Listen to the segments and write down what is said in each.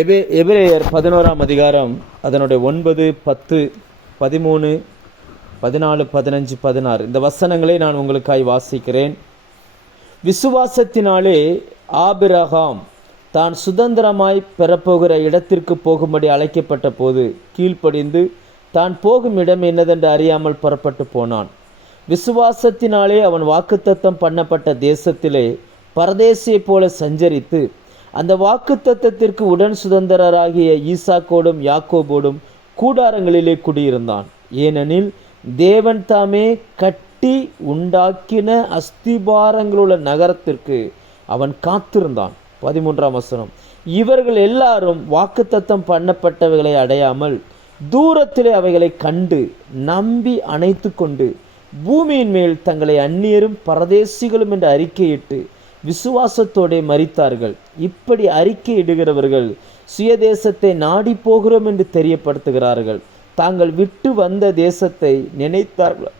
எபிரேயர் 11ஆம் அதிகாரம் அதனுடைய 9, 10, 13, 14, 15, 16 இந்த வசனங்களை நான் உங்களுக்காய் வாசிக்கிறேன். விசுவாசத்தினாலே ஆபிரகாம் தான் சுதந்திரமாய் பெறப்போகிற இடத்திற்கு போகும்படி அழைக்கப்பட்ட போது கீழ்ப்படிந்து தான் போகும் இடம் என்னதென்று அறியாமல் புறப்பட்டு போனான். விசுவாசத்தினாலே அவன் வாக்குத்தத்தம் பண்ணப்பட்ட தேசத்திலே பரதேசியைப் போல சஞ்சரித்து அந்த வாக்குத்தத்தத்திற்கு உடன் சுதந்திரராகிய ஈசாக்கோடும் யாக்கோபோடும் கூடாரங்களிலே குடியிருந்தான். ஏனெனில் தேவன் தாமே கட்டி உண்டாக்கின அஸ்திபாரங்களுள்ள நகரத்திற்கு அவன் காத்திருந்தான். 13ஆம் வசனம். இவர்கள் எல்லாரும் வாக்குத்தத்தம் பண்ணப்பட்டவைகளை அடையாமல் தூரத்திலே அவைகளை கண்டு நம்பி அணைத்து கொண்டு பூமியின் மேல் தங்களை அந்நியரும் பரதேசிகளும் என்று அறிக்கையிட்டு விசுவாசத்தோടെ மரித்தார்கள். இப்படி அறிக்கையிடுகிறவர்கள் சுயதேசத்தை நாடி போகிறோம் என்று தெரியப்படுத்துகிறார்கள். தாங்கள் விட்டு வந்த தேசத்தை நினைத்தார்கள்,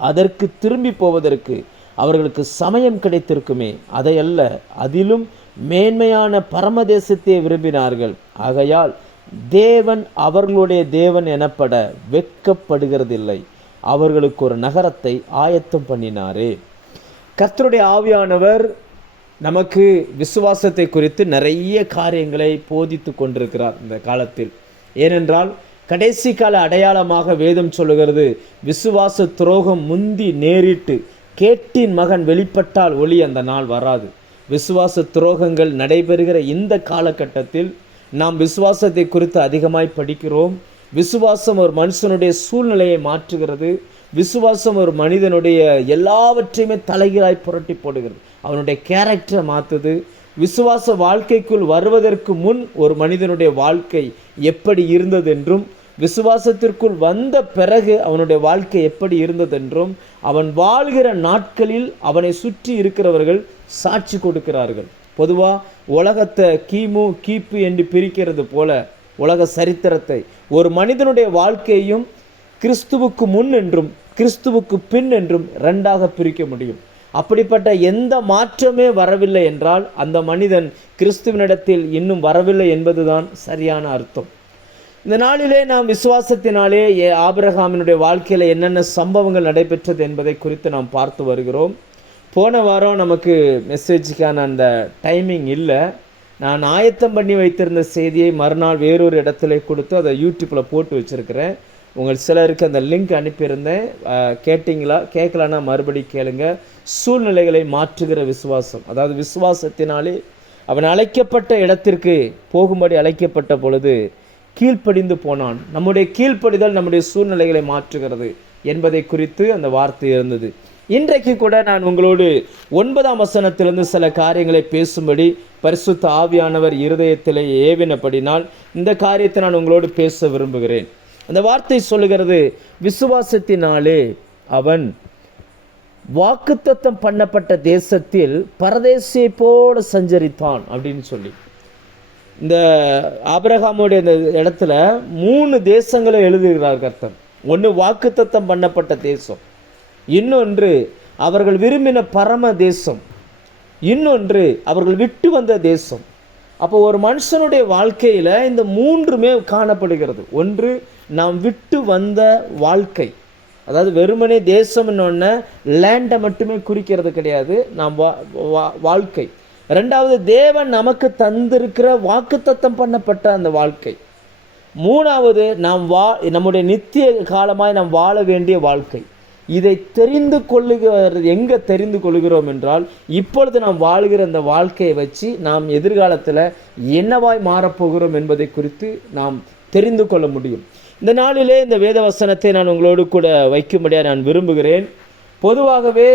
அதற்கு திரும்பி போவதற்கு அவர்களுக்கு சமயம் கிடைத்திருக்குமே, அதையல்ல அதிலும் மேன்மையான பரமதேசத்தை விரும்பினார்கள். ஆகையால் தேவன் அவர்களுடைய தேவன் எனப்பட வெட்கப்படுகிறதில்லை, அவர்களுக்கு ஒரு நகரத்தை ஆயத்தம் பண்ணினாரே. கர்த்தருடைய ஆவியானவர் நமக்கு விசுவாசத்தை குறித்து நிறைய காரியங்களை போதித்து கொண்டிருக்கிறார் இந்த காலத்தில். ஏனென்றால் கடைசி கால அடையாளமாக வேதம் சொல்லுகிறது, விசுவாச துரோகம் முந்தி நேரிட்டு கேட்டின் மகன் வெளிப்பட்டால் ஒளி அந்த நாள் வராது. விசுவாச துரோகங்கள் நடைபெறுகிற இந்த காலகட்டத்தில் நாம் விசுவாசத்தை குறித்து அதிகமாய் படிக்கிறோம். விசுவாசம் ஒரு மனுஷனுடைய சூழ்நிலையை மாற்றுகிறது. விசுவாசம் ஒரு மனிதனுடைய எல்லாவற்றையுமே தலைகீழாய் புரட்டி போடுகிறது, அவனுடைய கேரக்டரை மாற்றுது. விசுவாச வாழ்க்கைக்குள் வருவதற்கு முன் ஒரு மனிதனுடைய வாழ்க்கை எப்படி இருந்ததென்றும் விசுவாசத்திற்குள் வந்த பிறகு அவனுடைய வாழ்க்கை எப்படி இருந்ததென்றும் அவன் வாழ்கிற நாட்களில் அவனை சுற்றி இருக்கிறவர்கள் சாட்சி கொடுக்கிறார்கள். பொதுவாக உலகத்தை கிமு கிபு என்று பிரிக்கிறது போல உலக சரித்திரத்தை ஒரு மனிதனுடைய வாழ்க்கையும் கிறிஸ்துவுக்கு முன் என்றும் கிறிஸ்துவுக்கு பின் என்றும் ரெண்டாக பிரிக்க முடியும். அப்படிப்பட்ட எந்த மாற்றமே வரவில்லை என்றால் அந்த மனிதன் கிறிஸ்துவனிடத்தில் இன்னும் வரவில்லை என்பதுதான் சரியான அர்த்தம். இந்த நாளிலே நாம் விசுவாசத்தினாலே ஆபிரகாமினுடைய வாழ்க்கையில் என்னென்ன சம்பவங்கள் நடைபெற்றது என்பதை குறித்து நாம் பார்த்து வருகிறோம். போன வாரம் நமக்கு மெசேஜுக்கான அந்த டைமிங் இல்லை. நான் ஆயத்தம் பண்ணி வைத்திருந்த செய்தியை மறுநாள் வேறொரு இடத்துல கொடுத்து அதை யூடியூப்பில் போட்டு வச்சுருக்கிறேன். உங்கள் சிலருக்கு அந்த லிங்க் அனுப்பியிருந்தேன், கேட்டிங்களா? கேட்கலான்னா மறுபடி கேளுங்க. சூழ்நிலைகளை மாற்றுகிற விசுவாசம், அதாவது விசுவாசத்தினாலே அவன் அழைக்கப்பட்ட இடத்திற்கு போகும்படி அழைக்கப்பட்ட பொழுது கீழ்ப்படிந்து போனான். நம்முடைய கீழ்ப்படிதல் நம்முடைய சூழ்நிலைகளை மாற்றுகிறது என்பதை குறித்து அந்த வார்த்தை இருந்தது. இன்றைக்கு கூட நான் உங்களோடு 9ஆம் வசனத்திலிருந்து சில காரியங்களை பேசும்படி பரிசுத்த ஆவியானவர் இருதயத்திலே ஏவினபடினால் இந்த காரியத்தை நான் உங்களோடு பேச விரும்புகிறேன். அந்த வார்த்தை சொல்லுகிறது, விசுவாசத்தினாலே அவன் வாக்குத்தத்தம் பண்ணப்பட்ட தேசத்தில் பரதேசியை போல சஞ்சரித்தான் அப்படின்னு சொல்லி. இந்த ஆபிரகாமுடைய இந்த இடத்துல 3 தேசங்களை எழுதுகிறார் கர்த்தர். ஒன்று வாக்குத்தத்தம் பண்ணப்பட்ட தேசம், இன்னொன்று அவர்கள் விரும்பின பரம தேசம், இன்னொன்று அவர்கள் விட்டு வந்த தேசம். அப்போ ஒரு மனுஷனுடைய வாழ்க்கையில் இந்த 3மே காணப்படுகிறது. ஒன்று நாம் விட்டு வந்த வாழ்க்கை, அதாவது வெறுமனே தேசம்னு லேண்டை மட்டுமே குறிக்கிறது கிடையாது, நாம் வாழ்க்கை. ரெண்டாவது தேவன் நமக்கு தந்திருக்கிற வாக்குத்தத்தம் பண்ணப்பட்ட அந்த வாழ்க்கை. மூணாவது நாம் நம்முடைய நித்திய காலமாய் நாம் வாழ வேண்டிய வாழ்க்கை. இதை தெரிந்து கொள்ளுகிறது எங்கே தெரிந்து கொள்கிறோம் என்றால், இப்பொழுது நாம் வாழ்கிற அந்த வாழ்க்கையை வச்சு நாம் எதிர்காலத்தில் என்னவாய் மாறப்போகிறோம் என்பதை குறித்து நாம் தெரிந்து கொள்ள முடியும். இந்த நாளிலே இந்த வேத வசனத்தை நான் உங்களோடு கூட வைக்கும்படியாக நான் விரும்புகிறேன். பொதுவாகவே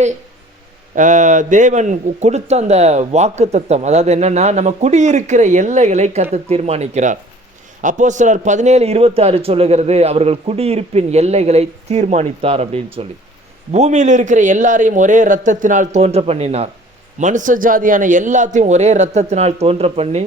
தேவன் கொடுத்த அந்த வாக்குத்தத்தம், அதாவது என்னன்னா, நம்ம குடியிருக்கிற எல்லைகளை கர்த்தர் தீர்மானிக்கிறார். அப்போஸ்தலர் 17:26 சொல்லுகிறது, அவர்கள் குடியிருப்பின் எல்லைகளை தீர்மானித்தார் அப்படின்னு சொல்லி. பூமியில் இருக்கிற எல்லாரையும் ஒரே இரத்தத்தினால் தோன்ற பண்ணினார். மனுஷ ஜாதியான எல்லாத்தையும் ஒரே இரத்தத்தினால் தோன்ற பண்ணி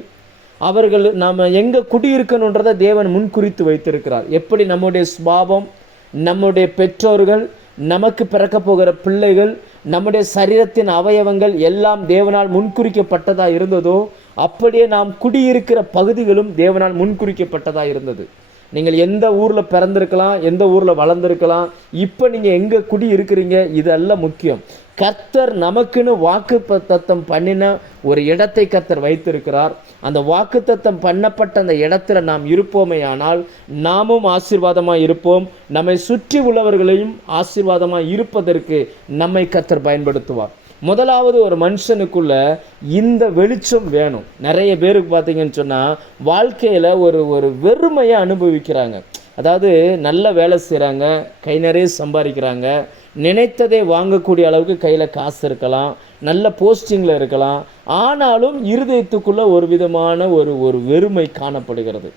அவர்கள் நாம் எங்கே குடியிருக்கணுன்றதை தேவன் முன்குறித்து வைத்திருக்கிறார். எப்படி நம்முடைய சுபாவம், நம்முடைய பெற்றோர்கள், நமக்கு பிறக்க போகிற பிள்ளைகள், நம்முடைய சரீரத்தின் அவயவங்கள் எல்லாம் தேவனால் முன்குறிக்கப்பட்டதாக இருந்ததோ அப்படியே நாம் குடியிருக்கிற பகுதிகளும் தேவனால் முன்குறிக்கப்பட்டதாக இருந்தது. நீங்கள் எந்த ஊரில் பிறந்திருக்கலாம், எந்த ஊரில் வளர்ந்துருக்கலாம், இப்போ நீங்கள் எங்கே குடி இருக்கிறீங்க, இதெல்லாம் முக்கியம். கர்த்தர் நமக்குன்னு வாக்குத்தத்தம் பண்ணின ஒரு இடத்தை கர்த்தர் வைத்திருக்கிறார். அந்த வாக்குத்தத்தம் பண்ணப்பட்ட அந்த இடத்துல நாம் இருப்போமே ஆனால் நாமும் ஆசீர்வாதமாக இருப்போம். நம்மை சுற்றி உள்ளவர்களையும் ஆசீர்வாதமாக இருப்பதற்கு நம்மை கர்த்தர் பயன்படுத்துவார். முதலாவது, ஒரு மனுஷனுக்குள்ள இந்த வெளிச்சம் வேணும். நிறைய பேருக்கு பார்த்தீங்கன்னு சொன்னால் வாழ்க்கையில் ஒரு வெறுமையை அனுபவிக்கிறாங்க. அதாவது நல்ல வேலை செய்கிறாங்க, கை நிறைய சம்பாதிக்கிறாங்க, நினைத்ததை வாங்கக்கூடிய அளவுக்கு கையில் காசு இருக்கலாம், நல்ல போஸ்டிங்கில் இருக்கலாம், ஆனாலும் இருதயத்துக்குள்ளே ஒரு விதமான ஒரு வெறுமை காணப்படுகிறது.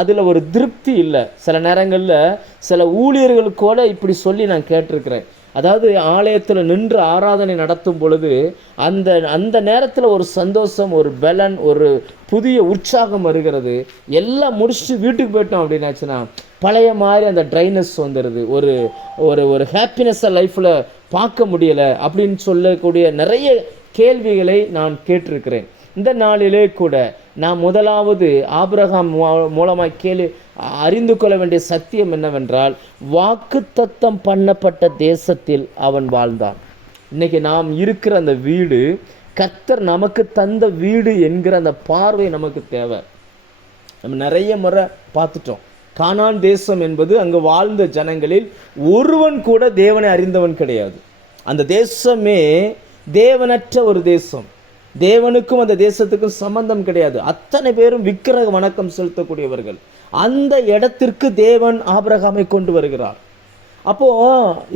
அதில் ஒரு திருப்தி இல்லை. சில நேரங்களில் சில ஊழியர்கள் கூட இப்படி சொல்லி நான் கேட்டிருக்கிறேன். அதாவது ஆலயத்தில் நின்று ஆராதனை நடத்தும் பொழுது அந்த நேரத்தில் ஒரு சந்தோஷம், ஒரு பலன், ஒரு புதிய உற்சாகம் வருகிறது. எல்லாம் முடிச்சுட்டு வீட்டுக்கு போயிட்டோம் அப்படின்னாச்சுன்னா பழைய மாதிரி அந்த ட்ரைனஸ் வந்துடுது. ஒரு ஹாப்பினஸ்ஸை லைஃப்பில் பார்க்க முடியலை அப்படின்னு சொல்லக்கூடிய நிறைய கேள்விகளை நான் கேட்டிருக்கிறேன். இந்த நாளிலே கூட நான் முதலாவது ஆபிரகாம் மூலமாக அறிந்து கொள்ள வேண்டிய சத்தியம் என்னவென்றால், வாக்குத்தத்தம் பண்ணப்பட்ட தேசத்தில் அவன் வாழ்ந்தான். இன்னைக்கு நாம் இருக்கிற அந்த வீடு கர்த்தர் நமக்கு தந்த வீடு என்கிற அந்த பார்வை நமக்கு தேவை. நம்ம நிறைய முறை பார்த்துட்டோம். கானான் தேசம் என்பது அங்கு வாழ்ந்த ஜனங்களில் ஒருவன் கூட தேவனை அறிந்தவன் கிடையாது. அந்த தேசமே தேவனற்ற ஒரு தேசம். தேவனுக்கும் அந்த தேசத்துக்கும் சம்பந்தம் கிடையாது. அத்தனை பேரும் விக்கிரக வணக்கம் செலுத்தக்கூடியவர்கள். அந்த இடத்திற்கு தேவன் ஆபிரகாமை கொண்டு வருகிறார். அப்போ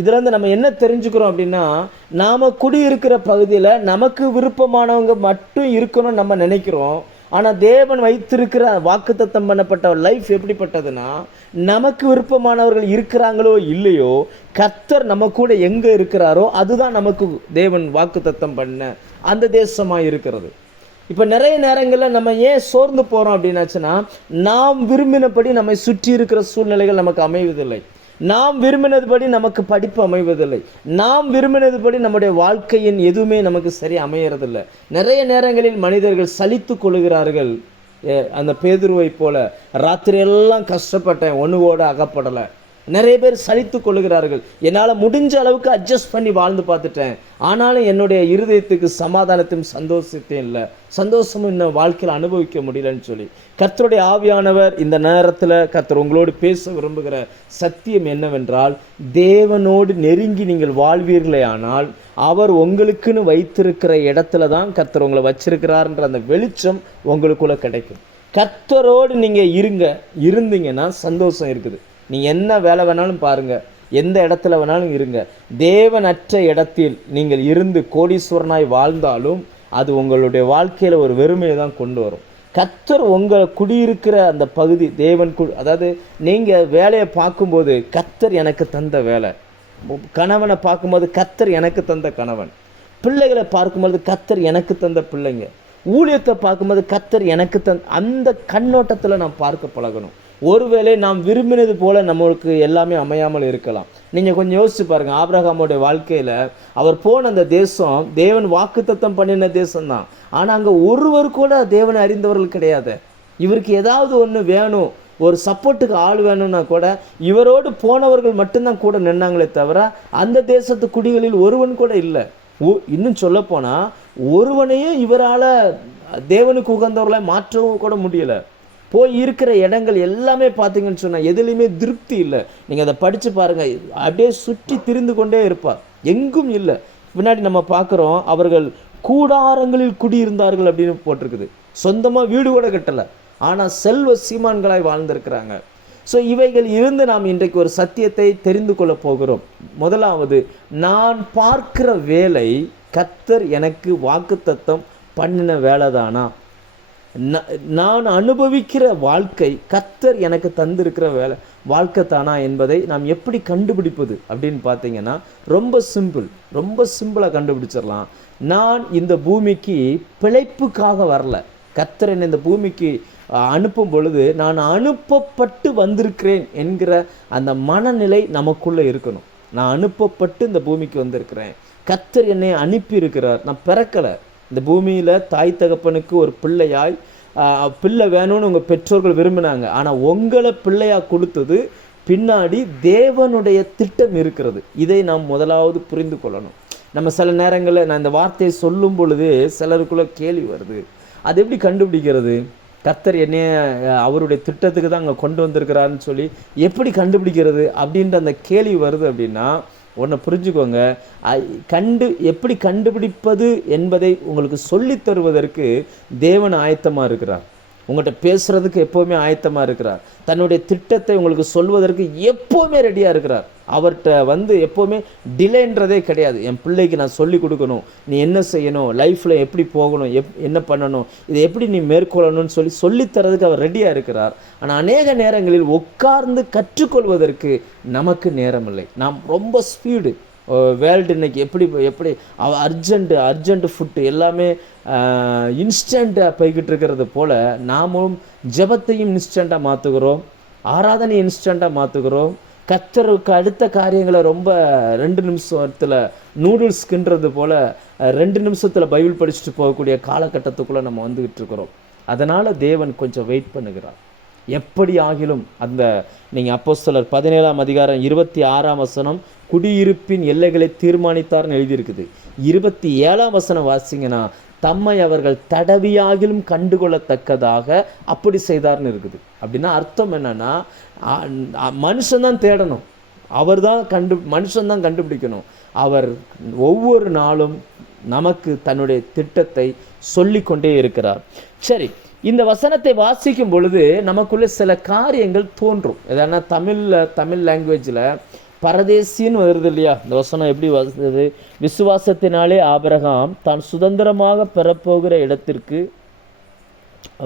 இதுல இருந்து நம்ம என்ன தெரிஞ்சுக்கிறோம் அப்படின்னா, நாம குடியிருக்கிற பகுதியில் நமக்கு விருப்பமானவங்க மட்டும் இருக்கணும்னு நம்ம நினைக்கிறோம். ஆனால் தேவன் வைத்திருக்கிற வாக்குத்தத்தம் பண்ணப்பட்ட லைஃப் எப்படிப்பட்டதுன்னா, நமக்கு விருப்பமானவர்கள் இருக்கிறாங்களோ இல்லையோ, கர்த்தர் நம்ம கூட எங்கே இருக்கிறாரோ அதுதான் நமக்கு தேவன் வாக்குத்தத்தம் பண்ண அந்த தேசமாக இருக்கிறது. இப்போ நிறைய நேரங்களில் நம்ம ஏன் சோர்ந்து போகிறோம் அப்படின்னாச்சுன்னா, நாம் விரும்பினபடி நம்மை சுற்றி இருக்கிற சூழ்நிலைகள் நமக்கு அமைவதில்லை. நாம் விரும்பினதுபடி நமக்கு படிப்பு அமைவதில்லை. நாம் விரும்பினதுபடி நம்முடைய வாழ்க்கையின் எதுவுமே நமக்கு சரி அமையறதில்லை. நிறைய நேரங்களில் மனிதர்கள் சலித்து கொள்கிறார்கள். அந்த பேதுருவை போல ராத்திரியெல்லாம் கஷ்டப்பட்டேன், ஒன்றுவோட அகப்படலை. நிறைய பேர் சலித்து கொள்கிறார்கள். என்னால் முடிஞ்ச அளவுக்கு அட்ஜஸ்ட் பண்ணி வாழ்ந்து பார்த்துட்டேன், ஆனாலும் என்னுடைய இருதயத்துக்கு சமாதானத்தையும் சந்தோஷத்தையும் இல்லை, சந்தோஷமும் இன்னும் வாழ்க்கையில் அனுபவிக்க முடியலன்னு சொல்லி கர்த்தருடைய ஆவியானவர் இந்த நேரத்தில் கர்த்தர் உங்களோடு பேச விரும்புகிற சத்தியம் என்னவென்றால், தேவனோடு நெருங்கி நீங்கள் வாழ்வீர்களே ஆனால் அவர் உங்களுக்குன்னு வைத்திருக்கிற இடத்துல தான் கர்த்தர் உங்களை வச்சிருக்கிறார்ன்ற அந்த வெளிச்சம் உங்களுக்குள்ள கிடைக்கும். கர்த்தரோடு நீங்கள் இருந்தீங்கன்னா சந்தோஷம் இருக்குது. நீங்கள் என்ன வேலை வேணாலும் பாருங்கள், எந்த இடத்துல வேணாலும் இருங்க. தேவனற்ற இடத்தில் நீங்கள் இருந்து கோடீஸ்வரனாய் வாழ்ந்தாலும் அது உங்களுடைய வாழ்க்கையில் ஒரு வெறுமையை தான் கொண்டு வரும். கர்த்தர் உங்களை குடியிருக்கிற அந்த பகுதி தேவன் அதாவது நீங்கள் வேலையை பார்க்கும்போது கர்த்தர் எனக்கு தந்த வேலை, கணவனை பார்க்கும்போது கர்த்தர் எனக்கு தந்த கணவன், பிள்ளைகளை பார்க்கும்போது கர்த்தர் எனக்கு தந்த பிள்ளைங்க, ஊழியத்தை பார்க்கும்போது கர்த்தர் எனக்கு அந்த கண்ணோட்டத்தில் நாம் பார்க்க பழகணும். ஒருவேளை நாம் விரும்பினது போல நம்மளுக்கு எல்லாமே அமையாமல் இருக்கலாம். நீங்கள் கொஞ்சம் யோசிச்சு பாருங்கள். ஆபிரகாமுடைய வாழ்க்கையில் அவர் போன அந்த தேசம் தேவன் வாக்குத்தத்தம் பண்ணின தேசம்தான். ஆனால் அங்கே ஒருவர் கூட தேவனை அறிந்தவர்கள் கிடையாது. இவருக்கு ஏதாவது ஒன்று வேணும், ஒரு சப்போர்ட்டுக்கு ஆள் வேணும்னா கூட இவரோடு போனவர்கள் மட்டும்தான் கூட நின்னாங்களே தவிர அந்த தேசத்து குடிகளில் ஒருவன் கூட இல்லை. இன்னும் சொல்லப்போனால் ஒருவனையே இவரால் தேவனுக்கு உகந்தவர்களை மாற்றவும் கூட முடியலை. போய் இருக்கிற இடங்கள் எல்லாமே பார்த்தீங்கன்னு சொன்னால் எதுலேயுமே திருப்தி இல்லை. நீங்கள் அதை படித்து பாருங்கள், அப்படியே சுற்றி திரிந்து கொண்டே இருப்பார், எங்கும் இல்லை. பின்னாடி நம்ம பார்க்குறோம், அவர்கள் கூடாரங்களில் குடியிருந்தார்கள் அப்படின்னு போட்டிருக்குது. சொந்தமாக வீடு கூட கட்டலை, ஆனால் செல்வ சீமான்களாய் வாழ்ந்திருக்கிறாங்க. ஸோ இவைகள் இருந்து நாம் இன்றைக்கு ஒரு சத்தியத்தை தெரிந்து கொள்ள போகிறோம். முதலாவது, நான் பார்க்கிற வேலை கர்த்தர் எனக்கு வாக்குத்தத்தம் பண்ணின வேலை தானா? நான் அனுபவிக்கிற வாழ்க்கை கர்த்தர் எனக்கு தந்திருக்கிற வாழ்க்கை தானா என்பதை நாம் எப்படி கண்டுபிடிப்பது அப்படின்னு பார்த்தீங்கன்னா ரொம்ப சிம்பிளாக கண்டுபிடிச்சிடலாம். நான் இந்த பூமிக்கு பிழைப்புக்காக வரல. கர்த்தர் என்னை இந்த பூமிக்கு அனுப்பும் பொழுது நான் அனுப்பப்பட்டு வந்திருக்கிறேன் என்கிற அந்த மனநிலை நமக்குள்ளே இருக்கணும். நான் அனுப்பப்பட்டு இந்த பூமிக்கு வந்திருக்கிறேன், கர்த்தர் என்னை அனுப்பி இருக்கிறார். நான் பிறக்கலை. இந்த பூமியில் தாய் தகப்பனுக்கு ஒரு பிள்ளையாய் பிள்ளை வேணும்னு உங்கள் பெற்றோர்கள் விரும்பினாங்க. ஆனால் உங்களை பிள்ளையாக கொடுத்தது பின்னாடி தேவனுடைய திட்டம் இருக்கிறது. இதை நாம் முதலாவது புரிந்து கொள்ளணும். நம்ம சில நேரங்களில் நான் இந்த வார்த்தையை சொல்லும் பொழுது சிலருக்குள்ள கேள்வி வருது, அது எப்படி கண்டுபிடிக்கிறது? கர்த்தர் என்னைய அவருடைய திட்டத்துக்கு தான் அங்கே கொண்டு வந்திருக்கிறாருன்னு சொல்லி எப்படி கண்டுபிடிக்கிறது அப்படின்ற அந்த கேள்வி வருது. அப்படின்னா ஒன்றை புரிஞ்சுக்கோங்க, எப்படி கண்டுபிடிப்பது என்பதை உங்களுக்கு சொல்லித் தருவதற்கு தேவன் ஆயத்தமாக இருக்கிறார். உங்கள்கிட்ட பேசுகிறதுக்கு எப்போவுமே ஆயத்தமாக இருக்கிறார். தன்னுடைய திட்டத்தை உங்களுக்கு சொல்வதற்கு எப்போவுமே ரெடியாக இருக்கிறார். அவர்கிட்ட எப்போவுமே டிலேன்றதே கிடையாது. என் பிள்ளைக்கு நான் சொல்லி கொடுக்கணும், நீ என்ன செய்யணும், லைஃப்பில் எப்படி போகணும், என்ன பண்ணணும், இதை எப்படி நீ மேற்கொள்ளணும்னு சொல்லித்தரதுக்கு அவர் ரெடியாக இருக்கிறார். ஆனால் அநேக நேரங்களில் உட்கார்ந்து கற்றுக்கொள்வதற்கு நமக்கு நேரம் இல்லை. நாம் ரொம்ப ஸ்பீடு. வேர்ல்டு இன்னைக்கு எப்படி அர்ஜென்ட்டு ஃபுட்டு எல்லாமே இன்ஸ்டண்ட்டாக போய்கிட்டு இருக்கிறது போல் நாமும் ஜெபத்தையும் இன்ஸ்டண்ட்டாக மாற்றுகிறோம், ஆராதனை இன்ஸ்டண்ட்டாக மாற்றுகிறோம். கர்த்தருக்கு அடுத்த காரியங்களை ரொம்ப 2 நிமிஷத்தில் நூடுல்ஸ் கிண்டுறது போல் 2 நிமிஷத்தில் பைபிள் படிச்சுட்டு போகக்கூடிய காலகட்டத்துக்குள்ளே நம்ம வந்துக்கிட்டு இருக்கிறோம். அதனால் தேவன் கொஞ்சம் வெயிட் பண்ணுகிறார். எப்படி ஆகிலும் அந்த நீங்கள் அப்போஸ்தலர் 17ஆம் அதிகாரம் 26ஆம் வசனம் குடியிருப்பின் எல்லைகளை தீர்மானித்தார்னு எழுதியிருக்குது. 27ஆம் வசனம் வாசிங்கன்னா தம்மை அவர்கள் தடவியாகிலும் கண்டுகொள்ளத்தக்கதாக அப்படி செய்தார்னு இருக்குது. அப்படின்னா அர்த்தம் என்னன்னா, மனுஷன்தான் தேடணும், மனுஷன்தான் கண்டுபிடிக்கணும். அவர் ஒவ்வொரு நாளும் நமக்கு தன்னுடைய திட்டத்தை சொல்லிக்கொண்டே இருக்கிறார். சரி, இந்த வசனத்தை வாசிக்கும் பொழுது நமக்குள்ளே சில காரியங்கள் தோன்றும். எதனா தமிழ் லாங்குவேஜில் பரதேசின்னு வருது இல்லையா? இந்த வசனம் எப்படி வருது? விசுவாசத்தினாலே ஆபிரகாம் தான் சுதந்திரமாக பெறப்போகிற இடத்திற்கு,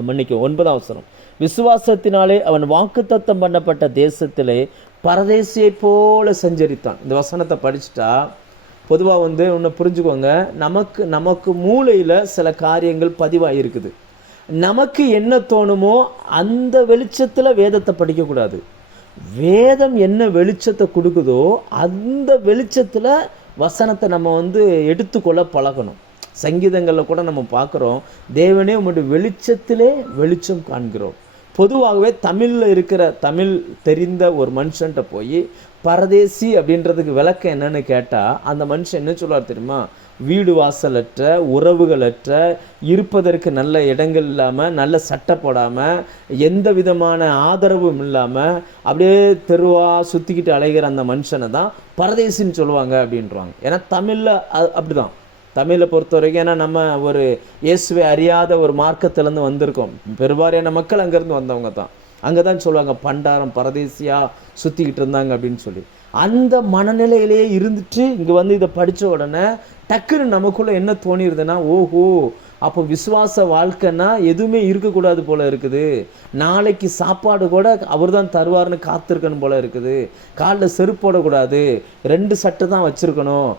மன்னிக்கும் 9ஆம் வசனம், விசுவாசத்தினாலே அவன் வாக்குத்தத்தம் பண்ணப்பட்ட தேசத்திலே பரதேசியை போல சஞ்சரித்தான். இந்த வசனத்தை படிச்சுட்டா பொதுவாக ஒன்று புரிஞ்சுக்கோங்க, நமக்கு மூளையில் சில காரியங்கள் பதிவாகிருக்குது. நமக்கு என்ன தோணுமோ அந்த வெளிச்சத்தில் வேதத்தை படிக்கக்கூடாது. வேதம் என்ன வெளிச்சத்தை கொடுக்குதோ அந்த வெளிச்சத்தில் வசனத்தை நம்ம எடுத்துக்கொள்ள பழகணும். சங்கீதங்களில் கூட நம்ம பார்க்குறோம், தேவனே உங்களுடைய வெளிச்சத்திலே வெளிச்சம் காண்கிறோம். பொதுவாகவே தமிழ் தெரிந்த ஒரு மனுஷன்ட்ட போய் பரதேசி அப்படின்றதுக்கு விளக்கம் என்னன்னு கேட்டால் அந்த மனுஷன் என்ன சொல்லுவார் தெரியுமா? வீடு வாசலற்ற, உறவுகளற்ற, இருப்பதற்கு நல்ல இடங்கள் இல்லாமல், நல்ல சட்டை போடாமல், எந்த விதமான ஆதரவும் இல்லாமல் அப்படியே தெருவாக சுற்றிக்கிட்டு அலைகிற அந்த மனுஷனை தான் பரதேசின்னு சொல்லுவாங்க அப்படின்றாங்க. ஏன்னா தமிழில் அப்படி தான். தமிழை பொறுத்த வரைக்கும், ஏன்னா நம்ம ஒரு இயேசுவை அறியாத ஒரு மார்க்கத்திலேருந்து வந்திருக்கோம். பெரும்பாலான மக்கள் அங்கேருந்து வந்தவங்க தான். அங்கே தான் சொல்லுவாங்க பண்டாரம் பரதேசியாக சுற்றிக்கிட்டு இருந்தாங்க அப்படின்னு சொல்லி. அந்த மனநிலையிலேயே இருந்துட்டு இங்கே இதை படித்த உடனே டக்குன்னு நமக்குள்ளே என்ன தோணிடுதுன்னா, ஓஹோ, அப்போ விசுவாச வாழ்க்கைன்னா எதுவுமே இருக்கக்கூடாது போல இருக்குது, நாளைக்கு சாப்பாடு கூட அவர் தான் தருவார்னு காத்திருக்கணும் போல இருக்குது, காலில் செருப்பு போடக்கூடாது, 2 சட்டை தான் வச்சுருக்கணும்,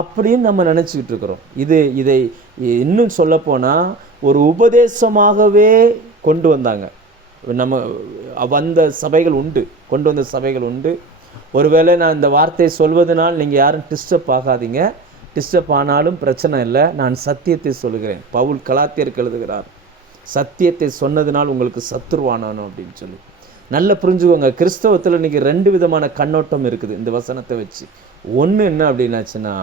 அப்படின்னு நம்ம நினச்சிக்கிட்டு இருக்கிறோம். இதை இன்னும் சொல்லப்போனால் ஒரு உபதேசமாகவே கொண்டு வந்தாங்க. நம்ம கொண்டு வந்த சபைகள் உண்டு. ஒருவேளை நான் இந்த வார்த்தையை சொல்வதனால் நீங்கள் யாரும் டிஸ்டர்ப் ஆகாதீங்க. டிஸ்டர்ப் ஆனாலும் பிரச்சனை இல்லை. நான் சத்தியத்தை சொல்லுகிறேன். பவுல் கலாத்தியருக்கு எழுதுகிறார், சத்தியத்தை சொன்னதுனால் உங்களுக்கு சத்துருவானானோ அப்படின்னு சொல்லி. நல்லா புரிஞ்சுக்கோங்க, கிறிஸ்தவத்தில் இன்றைக்கி 2 விதமான கண்ணோட்டம் இருக்குது இந்த வசனத்தை வச்சு. ஒன்று என்ன அப்படின்னாச்சுன்னா,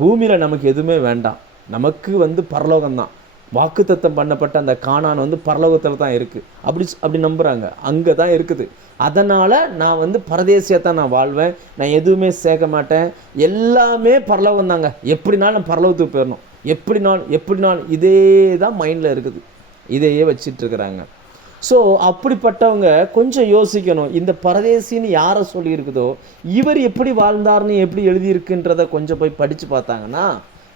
பூமியில் நமக்கு எதுவுமே வேண்டாம், நமக்கு பரலோகம்தான். வாக்குத்தத்தம் பண்ணப்பட்ட அந்த கானான் பரலோகத்தில் தான் இருக்குது அப்படி நம்புகிறாங்க. அங்கே தான் இருக்குது. அதனால் நான் பரதேசியாக தான் நான் வாழ்வேன், நான் எதுவுமே சேர்க்க மாட்டேன், எல்லாமே பரலோகம் தாங்க, எப்படினாலும் நான் பரலோகத்துக்கு போயிடணும், எப்படினாலும் இதே தான் மைண்டில் இருக்குது. இதையே வச்சிட்ருக்கிறாங்க. ஸோ அப்படிப்பட்டவங்க கொஞ்சம் யோசிக்கணும். இந்த பரதேசின்னு யாரை சொல்லியிருக்குதோ இவர் எப்படி வாழ்ந்தார்னு எப்படி எழுதியிருக்குன்றதை கொஞ்சம் போய் படித்து பார்த்தாங்கன்னா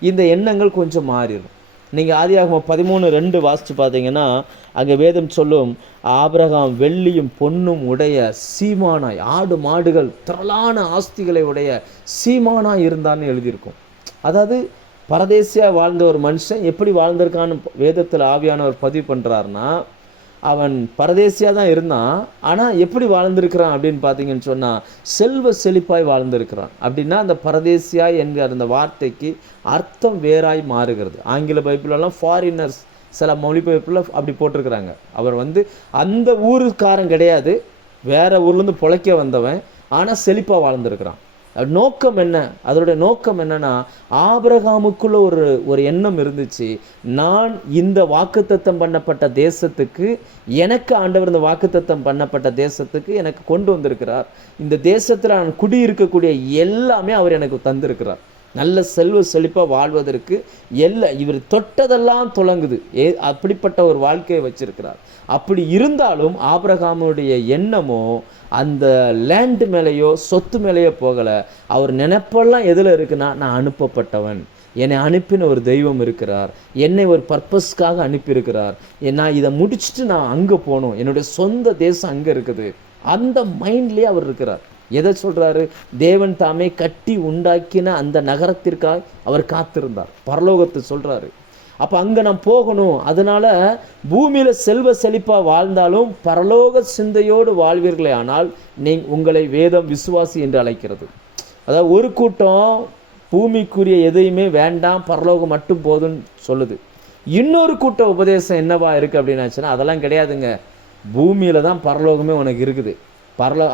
இந்த எண்ணங்கள் கொஞ்சம் மாறிடும். நீங்கள் ஆதியாகமம் 13:2 வாசித்து பார்த்தீங்கன்னா அங்கே வேதம் சொல்லும், ஆபிரகாம் வெள்ளியும் பொன்னும் உடைய சீமானாய், ஆடு மாடுகள் திரளான ஆஸ்திகளை உடைய சீமானாய் இருந்தான்னு எழுதியிருக்கும். அதாவது பரதேசியாக வாழ்ந்த ஒரு மனுஷன் எப்படி வாழ்ந்திருக்கான்னு வேதத்தில் ஆவியானவர் பதிவு பண்ணுறாருன்னா, அவன் பரதேசியாக தான் இருந்தான். ஆனால் எப்படி வாழ்ந்திருக்கிறான் அப்படின்னு பார்த்தீங்கன்னு சொன்னால் செல்வ செழிப்பாய் வாழ்ந்திருக்கிறான். அப்படின்னா அந்த பரதேசியா என்கிற அந்த வார்த்தைக்கு அர்த்தம் வேறாய் மாறுகிறது. ஆங்கில பைபிளெல்லாம் ஃபாரினர்ஸ் சில மொழிபெயர்ப்பில் அப்படி போட்டிருக்கிறாங்க. அவர் அந்த ஊருக்காரன் கிடையாது, வேற ஊர்லேருந்து பிழைக்க வந்தவன், ஆனால் செழிப்பாக வாழ்ந்திருக்கிறான். நோக்கம் என்ன? அதோடைய நோக்கம் என்னன்னா, ஆபிரகாமுக்குள்ள ஒரு எண்ணம் இருந்துச்சு. நான் இந்த வாக்குத்தத்தம் பண்ணப்பட்ட தேசத்துக்கு, எனக்கு ஆண்டவர் இந்த வாக்குத்தத்தம் பண்ணப்பட்ட தேசத்துக்கு எனக்கு கொண்டு வந்திருக்கிறார். இந்த தேசத்தில் நான் குடியிருக்கக்கூடிய எல்லாமே அவர் எனக்கு தந்திருக்கிறார். நல்ல செல்வ செழிப்பாக வாழ்வதற்கு இவர் தொட்டதெல்லாம் தொடங்குது. அப்படிப்பட்ட ஒரு வாழ்க்கையை வச்சிருக்கிறார். அப்படி இருந்தாலும் ஆபிரகாமுடைய எண்ணமோ அந்த லேண்டு மேலேயோ சொத்து மேலேயோ போகலை. அவர் நினைப்பெல்லாம் எதில் இருக்குன்னா, நான் அனுப்பப்பட்டவன், என்னை அனுப்பின ஒரு தெய்வம் இருக்கிறார், என்னை ஒரு பர்பஸ்க்காக அனுப்பியிருக்கிறார், நான் இதை முடிச்சுட்டு நான் அங்கே போகணும், என்னுடைய சொந்த தேசம் அங்கே இருக்குது. அந்த மைண்ட்லேயே அவர் இருக்கிறார். எதை சொல்கிறாரு? தேவன் தாமே கட்டி உண்டாக்கின அந்த நகரத்திற்காக அவர் காத்திருந்தார். பரலோகத்தை சொல்கிறாரு. அப்போ அங்கே நான் போகணும். அதனால் பூமியில் செல்வ செழிப்பாக வாழ்ந்தாலும் பரலோக சிந்தையோடு வாழ்வீர்களே ஆனால் உங்களை வேதம் விசுவாசி என்று அழைக்கிறது. அதாவது ஒரு கூட்டம் பூமிக்குரிய எதையுமே வேண்டாம், பரலோகம் மட்டும் போதுன்னு சொல்லுது. இன்னொரு கூட்ட உபதேசம் என்னவா இருக்குது அப்படின்னாச்சுன்னா, அதெல்லாம் கிடையாதுங்க, பூமியில் தான் பரலோகமே உனக்கு இருக்குது,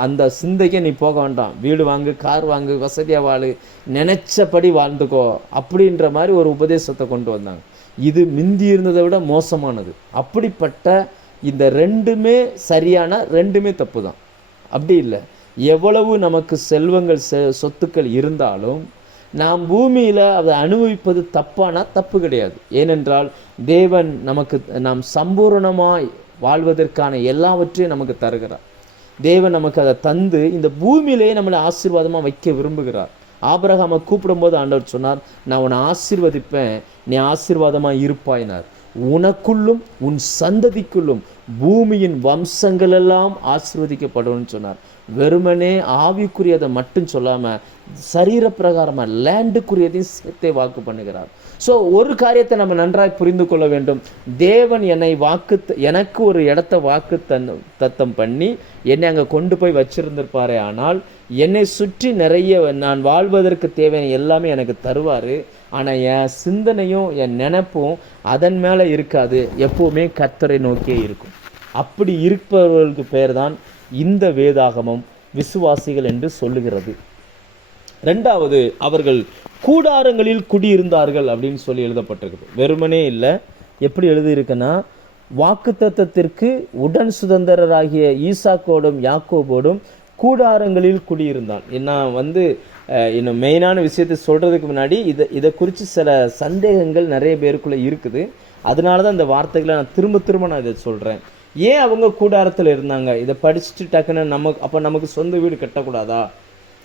அந்த சிந்தைக்கே நீ போக வேண்டாம், வீடு வாங்கு, கார் வாங்கு, வசதியாக வாழு, நினைச்சபடி வாழ்ந்துக்கோ அப்படின்ற மாதிரி ஒரு உபதேசத்தை கொண்டு வந்தாங்க. இது மிந்தி இருந்ததை விட மோசமானது. அப்படிப்பட்ட இந்த ரெண்டுமே சரியான, ரெண்டுமே தப்பு தான். அப்படி இல்லை, எவ்வளவு நமக்கு செல்வங்கள் சொத்துக்கள் இருந்தாலும் நாம் பூமியில் அதை அனுபவிப்பது தப்பானா தப்பு கிடையாது. ஏனென்றால் தேவன் நாம் சம்பூரணமாய் வாழ்வதற்கான எல்லாவற்றையும் நமக்கு தருகிறார். தேவன் நமக்கு அதை தந்து இந்த பூமியிலேயே நம்மளை ஆசீர்வாதமாக வைக்க விரும்புகிறார். ஆபிரகாமை கூப்பிடும்போது ஆண்டவர் சொன்னார், நான் உன்னை ஆசீர்வதிப்பேன், நீ ஆசீர்வாதமாக இருப்பாயினார். உனக்குள்ளும் உன் சந்ததிக்குள்ளும் பூமியின் வம்சங்கள் எல்லாம் ஆசீர்வதிக்கப்படும் சொன்னார். வெறுமனே ஆவிக்குரியதை மட்டும் சொல்லாமல் சரீர பிரகாரமாக லேண்டுக்குரியதையும் சேர்த்தே வாக்கு பண்ணுகிறார். ஸோ ஒரு காரியத்தை நம்ம நன்றாக புரிந்து கொள்ள வேண்டும். தேவன் எனக்கு ஒரு இடத்த தத்தம் பண்ணி என்னை அங்கே கொண்டு போய் வச்சிருந்திருப்பாரே, ஆனால் என்னை சுற்றி நிறைய நான் வாழ்வதற்கு தேவையான எல்லாமே எனக்கு தருவார். ஆனால் என் சிந்தனையும் என் நினைப்பும் அதன் மேலே இருக்காது, எப்போவுமே கர்த்தரை நோக்கியே இருக்கும். அப்படி இருப்பவர்களுக்கு பேர் தான் இந்த வேதாகமம் விசுவாசிகள் என்று சொல்லுகிறது. ரெண்டாவது, அவர்கள் கூடாரங்களில் குடியிருந்தார்கள் அப்படின்னு சொல்லி எழுதப்பட்டிருக்குது. வெறுமனே இல்லை, எப்படி எழுதியிருக்குன்னா, வாக்குத்தத்தத்திற்கு உடன் சுதந்திரராகிய ஈசாக்கோடும் யாக்கோபோடும் கூடாரங்களில் குடியிருந்தான். நான் இன்னும் மெயினான விஷயத்தை சொல்கிறதுக்கு முன்னாடி இதை குறித்து சில சந்தேகங்கள் நிறைய பேருக்குள்ளே இருக்குது. அதனால தான் இந்த வார்த்தைகளை நான் திரும்ப நான் இதை சொல்கிறேன். ஏன் அவங்க கூடாரத்தில் இருந்தாங்க? இதை படிச்சுட்டு டக்குன்னு நமக்கு சொந்த வீடு கட்டக்கூடாதா?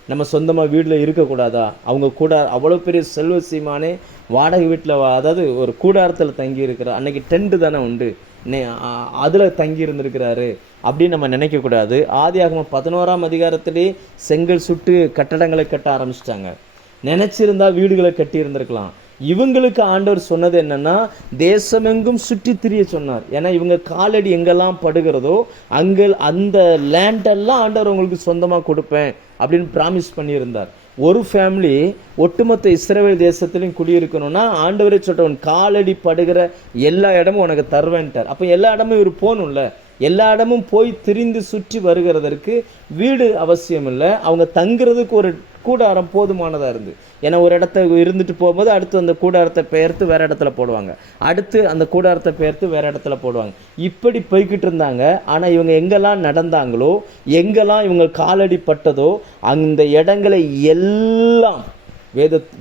நம்ம சொந்தமாக வீட்டில் இருக்கக்கூடாதா? அவங்க அவ்வளோ பெரிய செல்வ சீமானே வாடகை வீட்டில், அதாவது ஒரு கூடாரத்தில் தங்கி இருக்கிறார். அன்னைக்கு டென்ட்டு தானே உண்டு, அதில் தங்கி இருந்திருக்கிறாரு அப்படின்னு நம்ம நினைக்கக்கூடாது. ஆதியாகமம் 11ஆம் அதிகாரத்திலே செங்கல் சுட்டு கட்டடங்களை கட்ட ஆரம்பிச்சிட்டாங்க. நினச்சிருந்தா வீடுகளை கட்டி இருந்திருக்கலாம். இவங்களுக்கு ஆண்டவர் சொன்னது என்னன்னா, தேசமெங்கும் சுற்றி திரிய சொன்னார். ஏன்னா இவங்க காலடி எங்கெல்லாம் படுகிறதோ அந்த லேண்டெல்லாம் ஆண்டவர் உங்களுக்கு சொந்தமாக கொடுப்பேன் அப்படின்னு ப்ராமிஸ் பண்ணியிருந்தார். ஒரு ஃபேமிலி ஒட்டுமொத்த இஸ்ரவேல் தேசத்துலையும் குடியிருக்கணும்னா ஆண்டவரே சொல்கிறவன் காலடி படுகிற எல்லா இடமும் உனக்கு தருவேன்ட்டார். அப்போ எல்லா இடமும் இவர் போகணும்ல, எல்லா இடமும் போய் திரிந்து சுற்றி வருகிறதற்கு வீடு அவசியம் இல்லை. அவங்க தங்குறதுக்கு ஒரு கூடாரம் போதுமானதாக இருந்து. ஏன்னா ஒரு இடத்த இருந்துட்டு போகும்போது அடுத்து அந்த கூடாரத்தை பெயர்த்து வேறு இடத்துல போடுவாங்க, அடுத்து அந்த கூடாரத்தை பெயர்த்து வேறு இடத்துல போடுவாங்க. இப்படி போய்கிட்டு இருந்தாங்க. ஆனால் இவங்க எங்கெல்லாம் நடந்தாங்களோ, எங்கெல்லாம் இவங்க காலடி பட்டதோ, அந்த இடங்களை எல்லாம்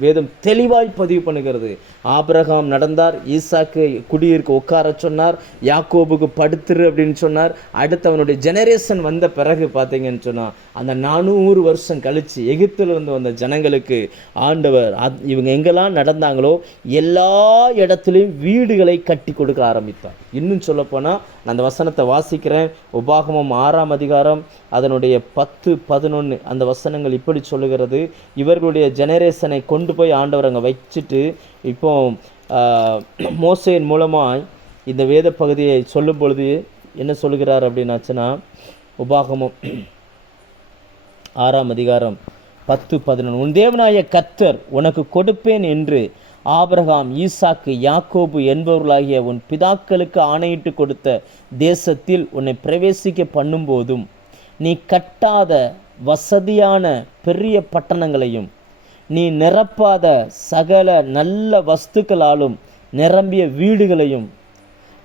வேதம் தெளிவாய் பதிவு பண்ணுகிறது. ஆபிரகாம் நடந்தார், ஈசாக்கு குடியிருக்க உட்கார சொன்னார், யாக்கோபுக்கு படுத்துரு அப்படின்னு சொன்னார். அடுத்து அவனுடைய ஜெனரேஷன் வந்த பிறகு பார்த்தீங்கன்னு சொன்னால், அந்த 400 வருஷம் கழித்து எகிப்திலிருந்து வந்த ஜனங்களுக்கு ஆண்டவர் இவங்க எங்கெல்லாம் நடந்தாங்களோ எல்லா இடத்துலையும் வீடுகளை கட்டி கொடுக்க ஆரம்பித்தார். இன்னும் சொல்லப்போனால் நான் அந்த வசனத்தை வாசிக்கிறேன். உபாகமம் 6ஆம் அதிகாரம் அதனுடைய 10, 11 அந்த வசனங்கள் இப்படி சொல்லுகிறது. இவர்களுடைய ஜெனரேஷனை கொண்டு போய் ஆண்டவர் அங்கே வச்சுட்டு, இப்போ மோசேயின் மூலமாய் இந்த வேத பகுதியை சொல்லும் பொழுது என்ன சொல்கிறார் அப்படின்னாச்சுன்னா, உபாகமம் 6ஆம் அதிகாரம் 10-11, உன் தேவனாய கர்த்தர் உனக்கு கொடுப்பேன் என்று ஆபிரகாம், ஈசாக்கு, யாக்கோபு என்பவர்களாகிய உன் பிதாக்களுக்கு ஆணையிட்டு கொடுத்த தேசத்தில் உன்னை பிரவேசிக்க பண்ணும்போதும் நீ கட்டாத வசதியான பெரிய பட்டணங்களையும் நீ நிரப்பாத சகல நல்ல வஸ்துக்களாலும் நிரம்பிய வீடுகளையும்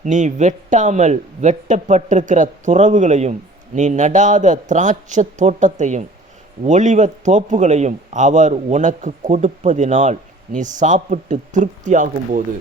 நீ வெட்டாமல் வெட்டப்பட்டிருக்கிற துறவுகளையும் நீ நடாத திராட்சை தோட்டத்தையும் ஒலிவ தோப்புகளையும் அவர் உனக்கு கொடுப்பதினால் நீ சாப்பிட்டு திருப்தியாகும் போது,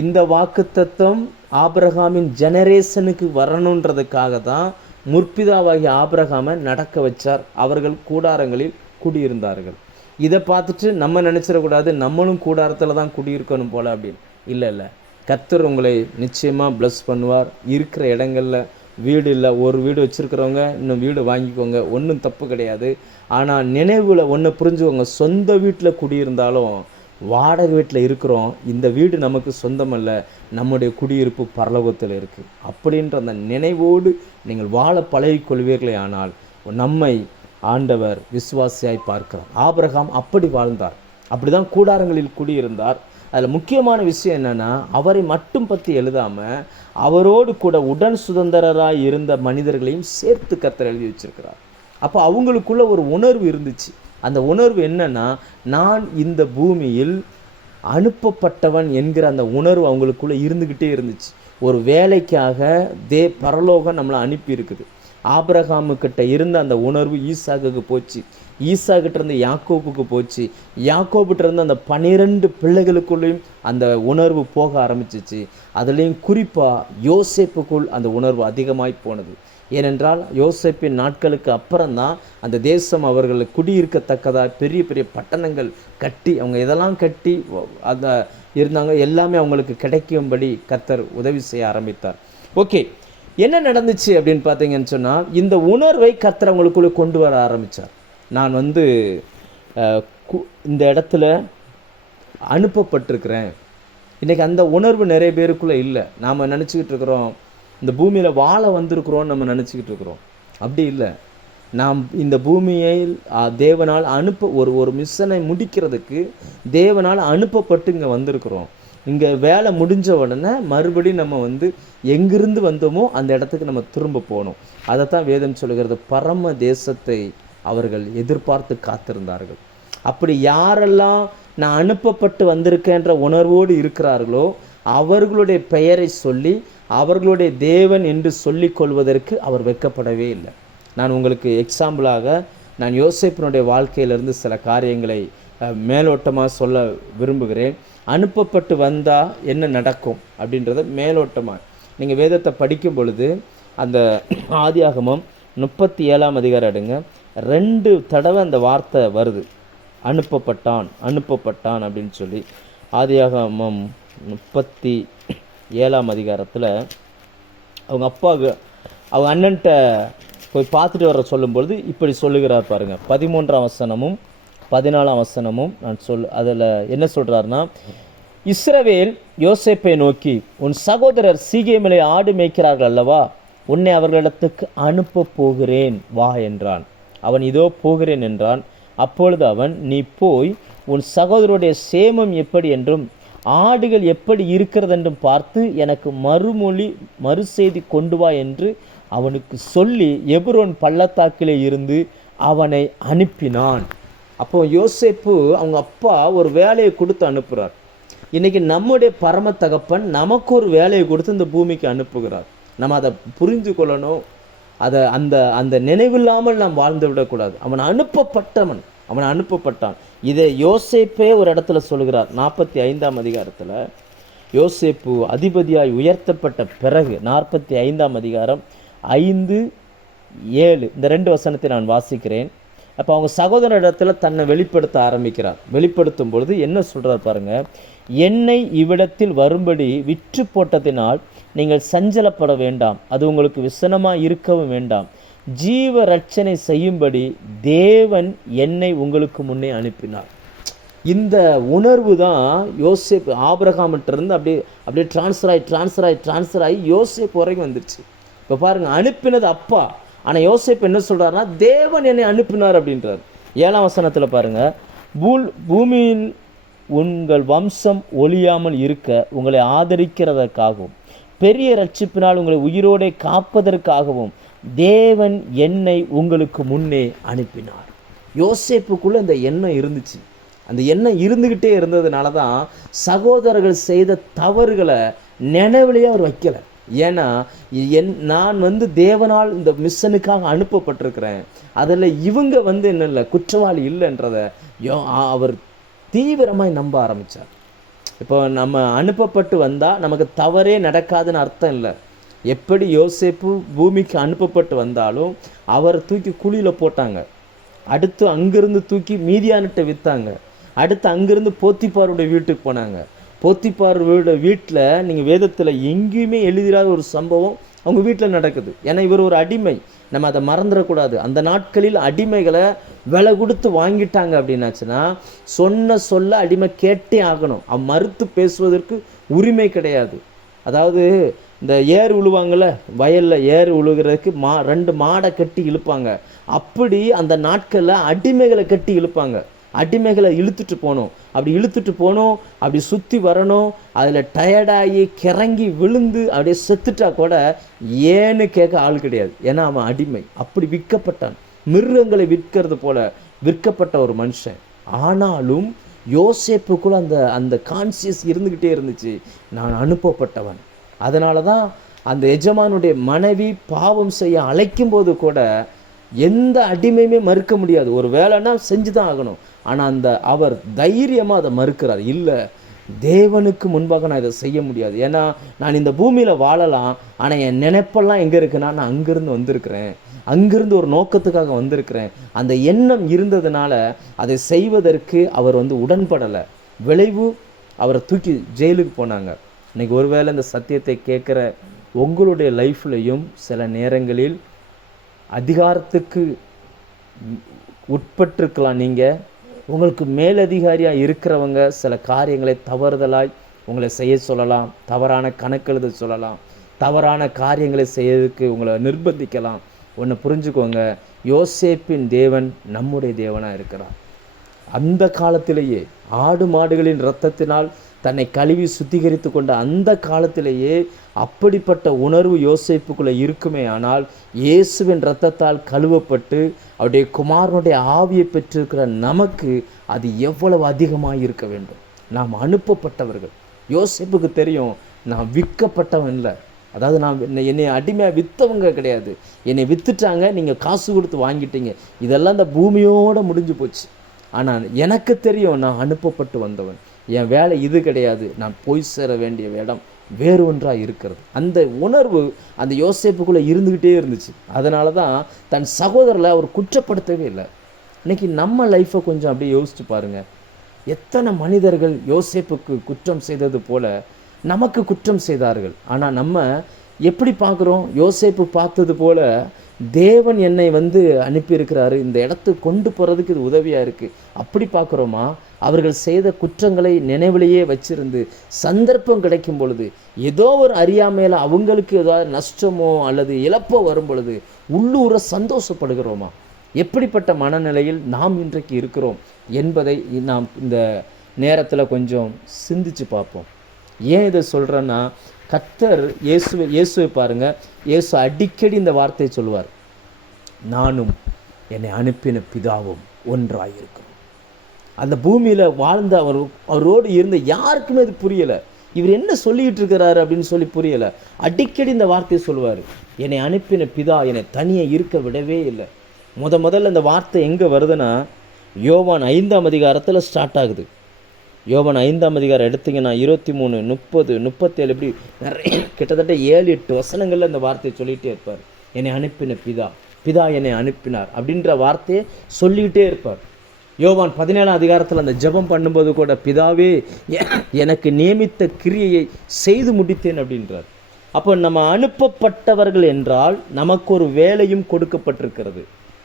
இந்த வாக்குத்தத்தம் ஆபிரகாமின் ஜெனரேஷனுக்கு வரணுன்றதுக்காக தான் முற்பிதாவாகிய ஆபிரகாமை நடக்க வச்சார். அவர்கள் கூடாரங்களில் குடியிருந்தார்கள். இதை பார்த்துட்டு நம்ம நினச்சிடக்கூடாது நம்மளும் கூடாரத்தில் தான் குடியிருக்கணும் போல அப்படின்னு. இல்லை, கர்த்தர் உங்களை நிச்சயமாக ப்ளஸ் பண்ணுவார். இருக்கிற இடங்களில் வீடு இல்லை, ஒரு வீடு வச்சுருக்கிறவங்க இன்னும் வீடு வாங்கிக்கோங்க, ஒன்றும் தப்பு கிடையாது. ஆனால் நினைவில் ஒன்று புரிஞ்சுக்கோங்க, சொந்த வீட்டில் குடியிருந்தாலும் வாடகை வீட்டில் இருக்கிறோம், இந்த வீடு நமக்கு சொந்தமல்ல, நம்முடைய குடியிருப்பு பரலோகத்தில் இருக்குது அப்படின்ற அந்த நினைவோடு நீங்கள் வாழ பழகிக்கொள்வீர்களே ஆனால் நம்மை ஆண்டவர் விசுவாசியாய் பார்க்கிறார். ஆபிரகாம் அப்படி வாழ்ந்தார், அப்படி தான் கூடாரங்களில் குடியிருந்தார். அதில் முக்கியமான விஷயம் என்னென்னா, அவரை மட்டும் பற்றி எழுதாமல் அவரோடு கூட உடன் சுதந்திரராய் இருந்த மனிதர்களையும் சேர்த்து கர்த்தர் எழுதி வச்சிருக்கிறார். அப்போ அவங்களுக்குள்ள ஒரு உணர்வு இருந்துச்சு. அந்த உணர்வு என்னன்னா, நான் இந்த பூமியில் அனுப்பப்பட்டவன் என்கிற அந்த உணர்வு அவங்களுக்குள்ள இருந்துக்கிட்டே இருந்துச்சு. ஒரு வேலைக்காக பரலோகம் நம்மளை அனுப்பி இருக்குது. ஆபிரகாமுக்கிட்ட இருந்த அந்த உணர்வு ஈசாக்குக்கு போச்சு, ஈசாக்கிட்ட இருந்து யாக்கோபுக்கு போச்சு, யாக்கோபிட்ட இருந்து அந்த 12 பிள்ளைகளுக்குள்ளேயும் அந்த உணர்வு போக ஆரம்பிச்சிச்சு. அதுலேயும் குறிப்பாக யோசேப்புக்குள் அந்த உணர்வு அதிகமாய் போனது. ஏனென்றால் யோசேப்பின் நாட்களுக்கு அப்புறம்தான் அந்த தேசம் அவர்களை குடியிருக்கத்தக்கதாக பெரிய பெரிய பட்டணங்கள் கட்டி, அவங்க இதெல்லாம் கட்டி அந்த இருந்தாங்க, எல்லாமே அவங்களுக்கு கிடைக்கும்படி கர்த்தர் உதவி செய்ய ஆரம்பித்தார். ஓகே, என்ன நடந்துச்சு அப்படின்னு பார்த்தீங்கன்னு சொன்னால், இந்த உணர்வை கர்த்தர் அவங்களுக்குள்ளே கொண்டு வர ஆரம்பித்தார். நான் இந்த இடத்துல அனுப்பப்பட்டிருக்கிறேன். இன்றைக்கி அந்த உணர்வு நிறைய பேருக்குள்ளே இல்லை. நாம் நினச்சிக்கிட்டு இருக்கிறோம் இந்த பூமியில் வாழ வந்திருக்கிறோன்னு நம்ம நினச்சிக்கிட்டு இருக்கிறோம். அப்படி இல்லை. நாம் இந்த பூமியை தேவனால் ஒரு மிஷனை முடிக்கிறதுக்கு தேவனால் அனுப்பப்பட்டு இங்கே வந்திருக்கிறோம். இங்கே வேலை முடிஞ்ச உடனே மறுபடியும் நம்ம எங்கிருந்து வந்தோமோ அந்த இடத்துக்கு நம்ம திரும்ப போகணும். அதைத்தான் வேதம் சொல்லுகிறது. பரம தேசத்தை அவர்கள் எதிர்பார்த்து காத்திருந்தார்கள். அப்படி யாரெல்லாம் நான் அனுப்பப்பட்டு வந்திருக்கேன்ற உணர்வோடு இருக்கிறார்களோ அவர்களுடைய பெயரை சொல்லி அவர்களுடைய தேவன் என்று சொல்லிக் கொள்வதற்கு அவர் வெட்கப்படவே இல்லை. நான் உங்களுக்கு எக்ஸாம்பிளாக நான் யோசேப்பினுடைய வாழ்க்கையிலிருந்து சில காரியங்களை மேலோட்டமாக சொல்ல விரும்புகிறேன். அனுப்பப்பட்டு வந்தால் என்ன நடக்கும் அப்படின்றத மேலோட்டமாக நீங்கள் வேதத்தை படிக்கும் பொழுது அந்த ஆதியாகமம் 37ஆம் அதிகாரம் எடுங்க, 2 தடவை அந்த வார்த்தை வருது, அனுப்பப்பட்டான் அனுப்பப்பட்டான் அப்படின்னு சொல்லி. ஆதியாகமம் 37ஆம் அதிகாரத்தில் அவங்க அப்பாவுக்கு அவங்க அண்ணன்ட்ட போய் பார்த்துட்டு வர சொல்லும்பொழுது இப்படி சொல்லுகிறார் பாருங்க. 13ஆம் வசனமும் 14ஆம் வசனமும் அதில் என்ன சொல்கிறாருன்னா, இஸ்ரவேல் யோசேப்பை நோக்கி, உன் சகோதரர் சீகேமிலே ஆடு மேய்க்கிறார்கள் அல்லவா, உன்னை அவர்களிடத்துக்கு அனுப்ப போகிறேன் வா என்றான். அவன் இதோ போகிறேன் என்றான். அப்பொழுது அவன், நீ போய் உன் சகோதரருடைய சேமம் எப்படி என்றும் ஆடுகள் எப்படி இருக்கிறதென்றும் பார்த்து எனக்கு மறுசெய்தி கொண்டு வா என்று அவனுக்கு சொல்லி எபிரோன் பள்ளத்தாக்கிலே இருந்து அவனை அனுப்பினான். அப்போ யோசேப்பு அவங்க அப்பா ஒரு வேலையை கொடுத்து அனுப்புகிறார். இன்றைக்கி நம்முடைய பரம தகப்பன் நமக்கு ஒரு வேலையை கொடுத்து இந்த பூமிக்கு அனுப்புகிறார். நம்ம அதை புரிந்து கொள்ளணும். அதை அந்த நினைவில்லாமல் நாம் வாழ்ந்து விடக்கூடாது. அவன் அனுப்பப்பட்டவன், அவன் அனுப்பப்பட்டான். இதை யோசேப்பே ஒரு இடத்துல சொல்கிறார். 45ஆம் அதிகாரத்தில் யோசேப்பு அதிபதியாய் உயர்த்தப்பட்ட பிறகு 45ஆம் அதிகாரம் 5-7 இந்த 2 வசனத்தை நான் வாசிக்கிறேன். அப்போ அவங்க சகோதர இடத்துல தன்னை வெளிப்படுத்த ஆரம்பிக்கிறார். வெளிப்படுத்தும் பொழுது என்ன சொல்கிறார் பாருங்க, என்னை இவ்விடத்தில் வரும்படி விற்று போட்டதினால் நீங்கள் சஞ்சலப்பட வேண்டாம், அது உங்களுக்கு விசனமாக இருக்கவும் வேண்டாம். ஜீவ ரட்சனை செய்யும்படி தேவன் என்னை உங்களுக்கு முன்னே அனுப்பினார். இந்த உணர்வு தான் யோசேப்பு ஆபிரகாமிட்டிருந்து அப்படியே ட்ரான்ஸ்ஃபர் ஆகி யோசேப்பு வரைக்கும் வந்துருச்சு. இப்போ பாருங்கள், அனுப்பினது அப்பா, ஆனால் யோசேப்பு என்ன சொல்கிறாருன்னா தேவன் என்னை அனுப்பினார் அப்படின்றார். 7ஆம் வசனத்தில் பாருங்கள், பூமியில் உங்கள் வம்சம் ஒழியாமல் இருக்க உங்களை ஆதரிக்கிறதற்காகவும் பெரிய ரட்சிப்பினால் உங்களை உயிரோடே காப்பதற்காகவும் தேவன் என்னை உங்களுக்கு முன்னே அனுப்பினார். யோசேப்புக்குள்ளே இந்த எண்ணம் இருந்துச்சு. அந்த எண்ணம் இருந்துக்கிட்டே இருந்ததுனால தான் சகோதரர்கள் செய்த தவறுகளை நினைவிலேயே அவர் வைக்கலை. ஏன்னா நான் தேவனால் இந்த மிஷனுக்காக அனுப்பப்பட்டிருக்கிறேன், அதில் இவங்க என்ன இல்லை, குற்றவாளி இல்லைன்றதை அவர் தீவிரமாக நம்ப ஆரம்பித்தார். இப்போ நம்ம அனுப்பப்பட்டு வந்தால் நமக்கு தவறே நடக்காதுன்னு அர்த்தம் இல்லை. எப்படி யோசேப்பு பூமிக்கு அனுப்பப்பட்டு வந்தாலும் அவர் தூக்கி குழியில் போட்டாங்க, அடுத்து அங்கிருந்து தூக்கி மீதியானிட்ட விற்றாங்க, அடுத்து அங்கிருந்து போத்திப்பாருடைய வீட்டுக்கு போனாங்க. போத்திப்பார் வீட்டில் நீங்கள் வேதத்தில் எங்கேயுமே எழுதிடாத ஒரு சம்பவம் அவங்க வீட்டில் நடக்குது. ஏன்னா இவர் ஒரு அடிமை, நம்ம அதை மறந்துடக்கூடாது. அந்த நாட்களில் அடிமைகளை விலை கொடுத்து வாங்கிட்டாங்க அப்படின்னாச்சுன்னா சொல்ல அடிமை கேட்டே ஆகணும். மறுத்து பேசுவதற்கு உரிமை கிடையாது. அதாவது இந்த ஏர் உழுவாங்கள்ல, வயலில் ஏர் உழுகிறதுக்கு 2 மாடை கட்டி இழுப்பாங்க. அப்படி அந்த நாட்களில் அடிமைகளை கட்டி இழுப்பாங்க. அடிமைகளை இழுத்துட்டு போகணும். அப்படி சுற்றி வரணும். அதில் டயர்டாகி கிறங்கி விழுந்து அப்படியே செத்துட்டா கூட ஏன்னு கேட்க ஆள் கிடையாது. ஏன்னா அவன் அடிமை. அப்படி விற்கப்பட்டான், மிருகங்களை விற்கிறது போல விற்கப்பட்ட ஒரு மனுஷன். ஆனாலும் யோசேப்புக்குள்ள அந்த கான்சியஸ் இருந்துக்கிட்டே இருந்துச்சு, நான் அனுப்பப்பட்டவன். அதனால தான் அந்த எஜமானுடைய மனைவி பாவம் செய்ய அழைக்கும் போது கூட எந்த அடிமையுமே மறுக்க முடியாது. ஒரு வேலைன்னா செஞ்சு தான் ஆகணும். ஆனால் அவர் தைரியமாக அதை மறுக்கிறார். இல்லை, தேவனுக்கு முன்பாக நான் இதை செய்ய முடியாது. ஏன்னா நான் இந்த பூமியில் வாழலாம், ஆனால் என் நினைப்பெல்லாம் எங்கே இருக்குன்னா நான் அங்கேருந்து வந்திருக்கிறேன், அங்கிருந்து ஒரு நோக்கத்துக்காக வந்திருக்கிறேன். அந்த எண்ணம் இருந்ததுனால அதை செய்வதற்கு அவர் உடன்படலை. விளைவு அவரை தூக்கி ஜெயிலுக்கு போனாங்க. இன்றைக்கி ஒருவேளை இந்த சத்தியத்தை கேட்குற உங்களுடைய லைஃப்லையும் சில நேரங்களில் அதிகாரத்துக்கு உட்பட்டிருக்கலாம். நீங்கள் உங்களுக்கு மேலதிகாரியாக இருக்கிறவங்க சில காரியங்களை தவறுதலாய் உங்களை செய்ய சொல்லலாம், தவறான கணக்கெழுத சொல்லலாம், தவறான காரியங்களை செய்யறதுக்கு உங்களை நிர்பந்திக்கலாம். ஒன்று புரிஞ்சுக்கோங்க, யோசேப்பின் தேவன் நம்முடைய தேவனாக இருக்கிறார். அந்த காலத்திலேயே ஆடு மாடுகளின் இரத்தத்தினால் தன்னை கழுவி சுத்திகரித்து கொண்ட அந்த காலத்திலேயே அப்படிப்பட்ட உணர்வு யோசேப்புக்குள்ளே இருக்குமே. ஆனால் இயேசுவின் இரத்தத்தால் கழுவப்பட்டு அவருடைய குமாரனுடைய ஆவியை பெற்றிருக்கிற நமக்கு அது எவ்வளவு அதிகமாக இருக்க வேண்டும். நாம் அனுப்பப்பட்டவர்கள். யோசேப்புக்கு தெரியும், நான் விற்கப்பட்டவன் இல்லை. அதாவது என்னை அடிமையாக விற்றவங்க கிடையாது, என்னை விற்றுட்டாங்க, நீங்கள் காசு கொடுத்து வாங்கிட்டீங்க, இதெல்லாம் இந்த பூமியோடு முடிஞ்சு போச்சு. ஆனால் எனக்கு தெரியும், நான் அனுப்பப்பட்டு வந்தவன், என் வேலை இது கிடையாது, நான் போய் சேர வேண்டிய இடம் வேறு ஒன்றாக இருக்கிறது. அந்த உணர்வு அந்த யோசேப்புக்குள்ளே இருந்துக்கிட்டே இருந்துச்சு. அதனால தான் தன் சகோதரரை அவர் குற்றப்படுத்தவே இல்லை. இன்றைக்கி நம்ம லைஃப்பை கொஞ்சம் அப்படியே யோசிச்சு பாருங்கள். எத்தனை மனிதர்கள் யோசேப்புக்கு குற்றம் செய்தது போல நமக்கு குற்றம் செய்தார்கள். ஆனால் நம்ம எப்படி பார்க்குறோம்? யோசேப்பு பார்த்தது போல தேவன் என்னை அனுப்பியிருக்கிறாரு, இந்த இடத்துக்கு கொண்டு போகிறதுக்கு இது உதவியாக இருக்குது, அப்படி பார்க்குறோமா? அவர்கள் செய்த குற்றங்களை நினைவிலேயே வச்சிருந்து சந்தர்ப்பம் கிடைக்கும் பொழுது, ஏதோ ஒரு அறியாமையில் அவங்களுக்கு ஏதாவது நஷ்டமோ அல்லது இழப்போ வரும் பொழுது உள்ளூர சந்தோஷப்படுகிறோமா? எப்படிப்பட்ட மனநிலையில் நாம் இன்றைக்கு இருக்கிறோம் என்பதை நாம் இந்த நேரத்தில் கொஞ்சம் சிந்திச்சு பார்ப்போம். ஏன் இதை சொல்கிறேன்னா, கர்த்தர் இயேசுவை பாருங்கள், இயேசு அடிக்கடி இந்த வார்த்தையை சொல்லுவார், நானும் என்னை அனுப்பின பிதாவும் ஒன்றாயிருக்கும். அந்த பூமியில் வாழ்ந்த அவரோடு இருந்த யாருக்குமே அது புரியலை. இவர் என்ன சொல்லிகிட்டு இருக்கிறாரு அப்படின்னு புரியலை. அடிக்கடி இந்த வார்த்தையை சொல்லுவார், என்னை அனுப்பின பிதா என்னை தனியாக இருக்க விடவே இல்லை. முதல்ல இந்த வார்த்தை எங்கே வருதுன்னா, யோவான் 5ஆம் அதிகாரத்தில் ஸ்டார்ட் ஆகுது. யோவான் 5ஆம் அதிகாரம் எடுத்திங்கன்னா 23, 30, 37 இப்படி நிறைய கிட்டத்தட்ட 7-8 வசனங்களில் இந்த வார்த்தையை சொல்லிகிட்டே இருப்பார். என்னை அனுப்பின பிதா என்னை அனுப்பினார் அப்படின்ற வார்த்தையை சொல்லிக்கிட்டே இருப்பார். யோவான் 17ஆம் அதிகாரத்தில் அந்த ஜெபம் பண்ணும்போது கூட, பிதாவே எனக்கு நியமித்த கிரியையை செய்து முடித்தேன் அப்படின்றார். அப்போ நம்ம அனுப்பப்பட்டவர்கள் என்றால் நமக்கு ஒரு வேலையும் கொடுக்கப்பட்டிருக்கிறது.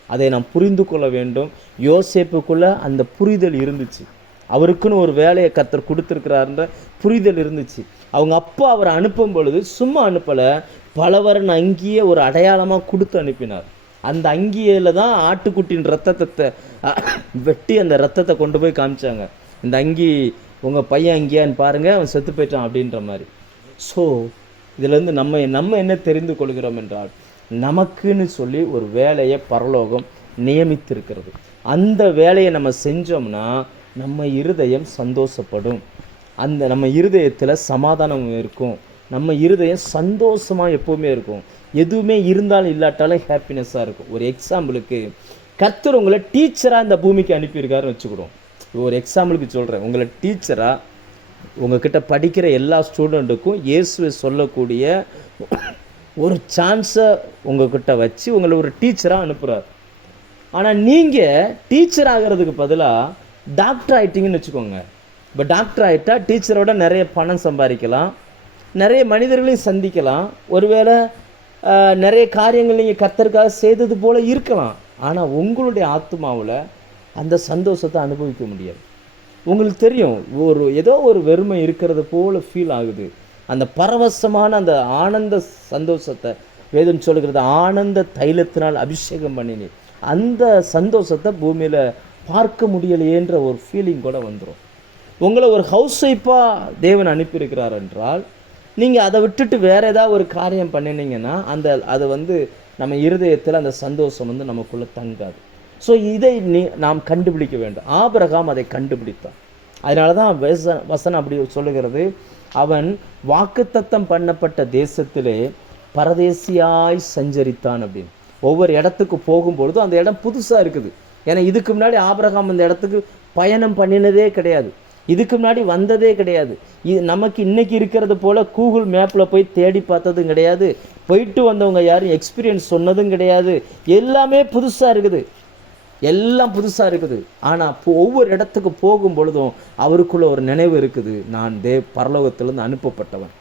அதை நாம் புரிந்து கொள்ள வேண்டும். யோசேப்புக்குள்ள அந்த புரிதல் இருந்துச்சு. அவருக்குன்னு ஒரு வேலையை கர்த்தர் கொடுத்துருக்கிறாருன்ற புரிதல் இருந்துச்சு. அவங்க அப்பா அவரை அனுப்பும் பொழுது சும்மா அனுப்பலை, பலவரன் அங்கியை ஒரு அடையாளமாக கொடுத்து அனுப்பினார். அந்த அங்கியில் தான் ஆட்டுக்குட்டியின் ரத்தத்தை வெட்டி அந்த ரத்தத்தை கொண்டு போய் காமிச்சாங்க. இந்த அங்கி உங்கள் பையன் அங்கியான்னு பாருங்கள், அவன் செத்து போயிட்டான் அப்படின்ற மாதிரி. ஸோ இதிலேருந்து நம்ம என்ன தெரிந்து கொள்கிறோம் என்றால், நமக்குன்னு சொல்லி ஒரு வேலையை பரலோகம் நியமித்திருக்கிறது. அந்த வேலையை நம்ம செஞ்சோம்னா நம்ம இருதயம் சந்தோஷப்படும், அந்த நம்ம இருதயத்தில் சமாதானம் இருக்கும், நம்ம இருதயம் சந்தோஷமாக எப்போவுமே இருக்கும். எதுவுமே இருந்தாலும் இல்லாட்டாலும் ஹாப்பினஸ்ஸாக இருக்கும். ஒரு எக்ஸாம்பிளுக்கு, கர்த்தர் உங்களை டீச்சராக இந்த பூமிக்கு அனுப்பியிருக்காருன்னு வச்சுக்கிடும். ஒரு எக்ஸாம்பிளுக்கு சொல்கிறேன், உங்களை டீச்சராக உங்ககிட்ட படிக்கிற எல்லா ஸ்டூடெண்ட்டுக்கும் இயேசுவை சொல்லக்கூடிய ஒரு சான்ஸை உங்ககிட்ட வச்சு உங்களை ஒரு டீச்சராக அனுப்புகிறார். ஆனால் நீங்கள் டீச்சர் ஆகிறதுக்கு பதிலாக டாக்டர் ஆகிட்டீங்கன்னு வச்சுக்கோங்க. இப்போ டாக்டர் ஆகிட்டா டீச்சரோட நிறைய பணம் சம்பாதிக்கலாம், நிறைய மனிதர்களையும் சந்திக்கலாம், ஒருவேளை நிறைய காரியங்கள் நீங்கள் கர்த்தருக்காக செய்தது போல் இருக்கலாம். ஆனால் உங்களுடைய ஆத்மாவில் அந்த சந்தோஷத்தை அனுபவிக்க முடியாது. உங்களுக்கு தெரியும், ஏதோ ஒரு வெறுமை இருக்கிறது போல் ஃபீல் ஆகுது. அந்த பரவசமான அந்த ஆனந்த சந்தோஷத்தை வேதம் சொல்கிறது, ஆனந்த தைலத்தினால் அபிஷேகம் பண்ணினி, அந்த சந்தோஷத்தை பூமியில் பார்க்க முடியலையேன்ற ஒரு ஃபீலிங் கூட வந்துடும். உங்களை ஒரு ஹவுஸ் ஒய்ஃபாக தேவன் அனுப்பியிருக்கிறார் என்றால், நீங்கள் அதை விட்டுட்டு வேறு ஏதாவது ஒரு காரியம் பண்ணினீங்கன்னா அது நம்ம இருதயத்தில் அந்த சந்தோஷம் நமக்குள்ளே தங்காது. ஸோ இதை நாம் கண்டுபிடிக்க வேண்டும். ஆபிரகாம் அதை கண்டுபிடித்தான். அதனால தான் வசனம் அப்படி சொல்லுகிறது, அவன் வாக்குத்தத்தம் பண்ணப்பட்ட தேசத்திலே பரதேசியாய் சஞ்சரித்தான் அப்படின்னு. ஒவ்வொரு இடத்துக்கு போகும்பொழுதும் அந்த இடம் புதுசாக இருக்குது. ஏன்னா இதுக்கு முன்னாடி ஆபிரகாம் அந்த இடத்துக்கு பயணம் பண்ணினதே கிடையாது, இதுக்கு முன்னாடி வந்ததே கிடையாது. நமக்கு இன்றைக்கி இருக்கிறது போல் கூகுள் மேப்பில் போய் தேடி பார்த்ததும் கிடையாது, போயிட்டு வந்தவங்க யாரும் எக்ஸ்பீரியன்ஸ் சொன்னதும் கிடையாது. எல்லாமே புதுசாக இருக்குது, எல்லாம் புதுசாக இருக்குது. ஆனால் ஒவ்வொரு இடத்துக்கு போகும் பொழுதும் அவருக்குள்ள ஒரு நினைவு இருக்குது, நான் பரலோகத்திலேருந்து அனுப்பப்பட்டவன்,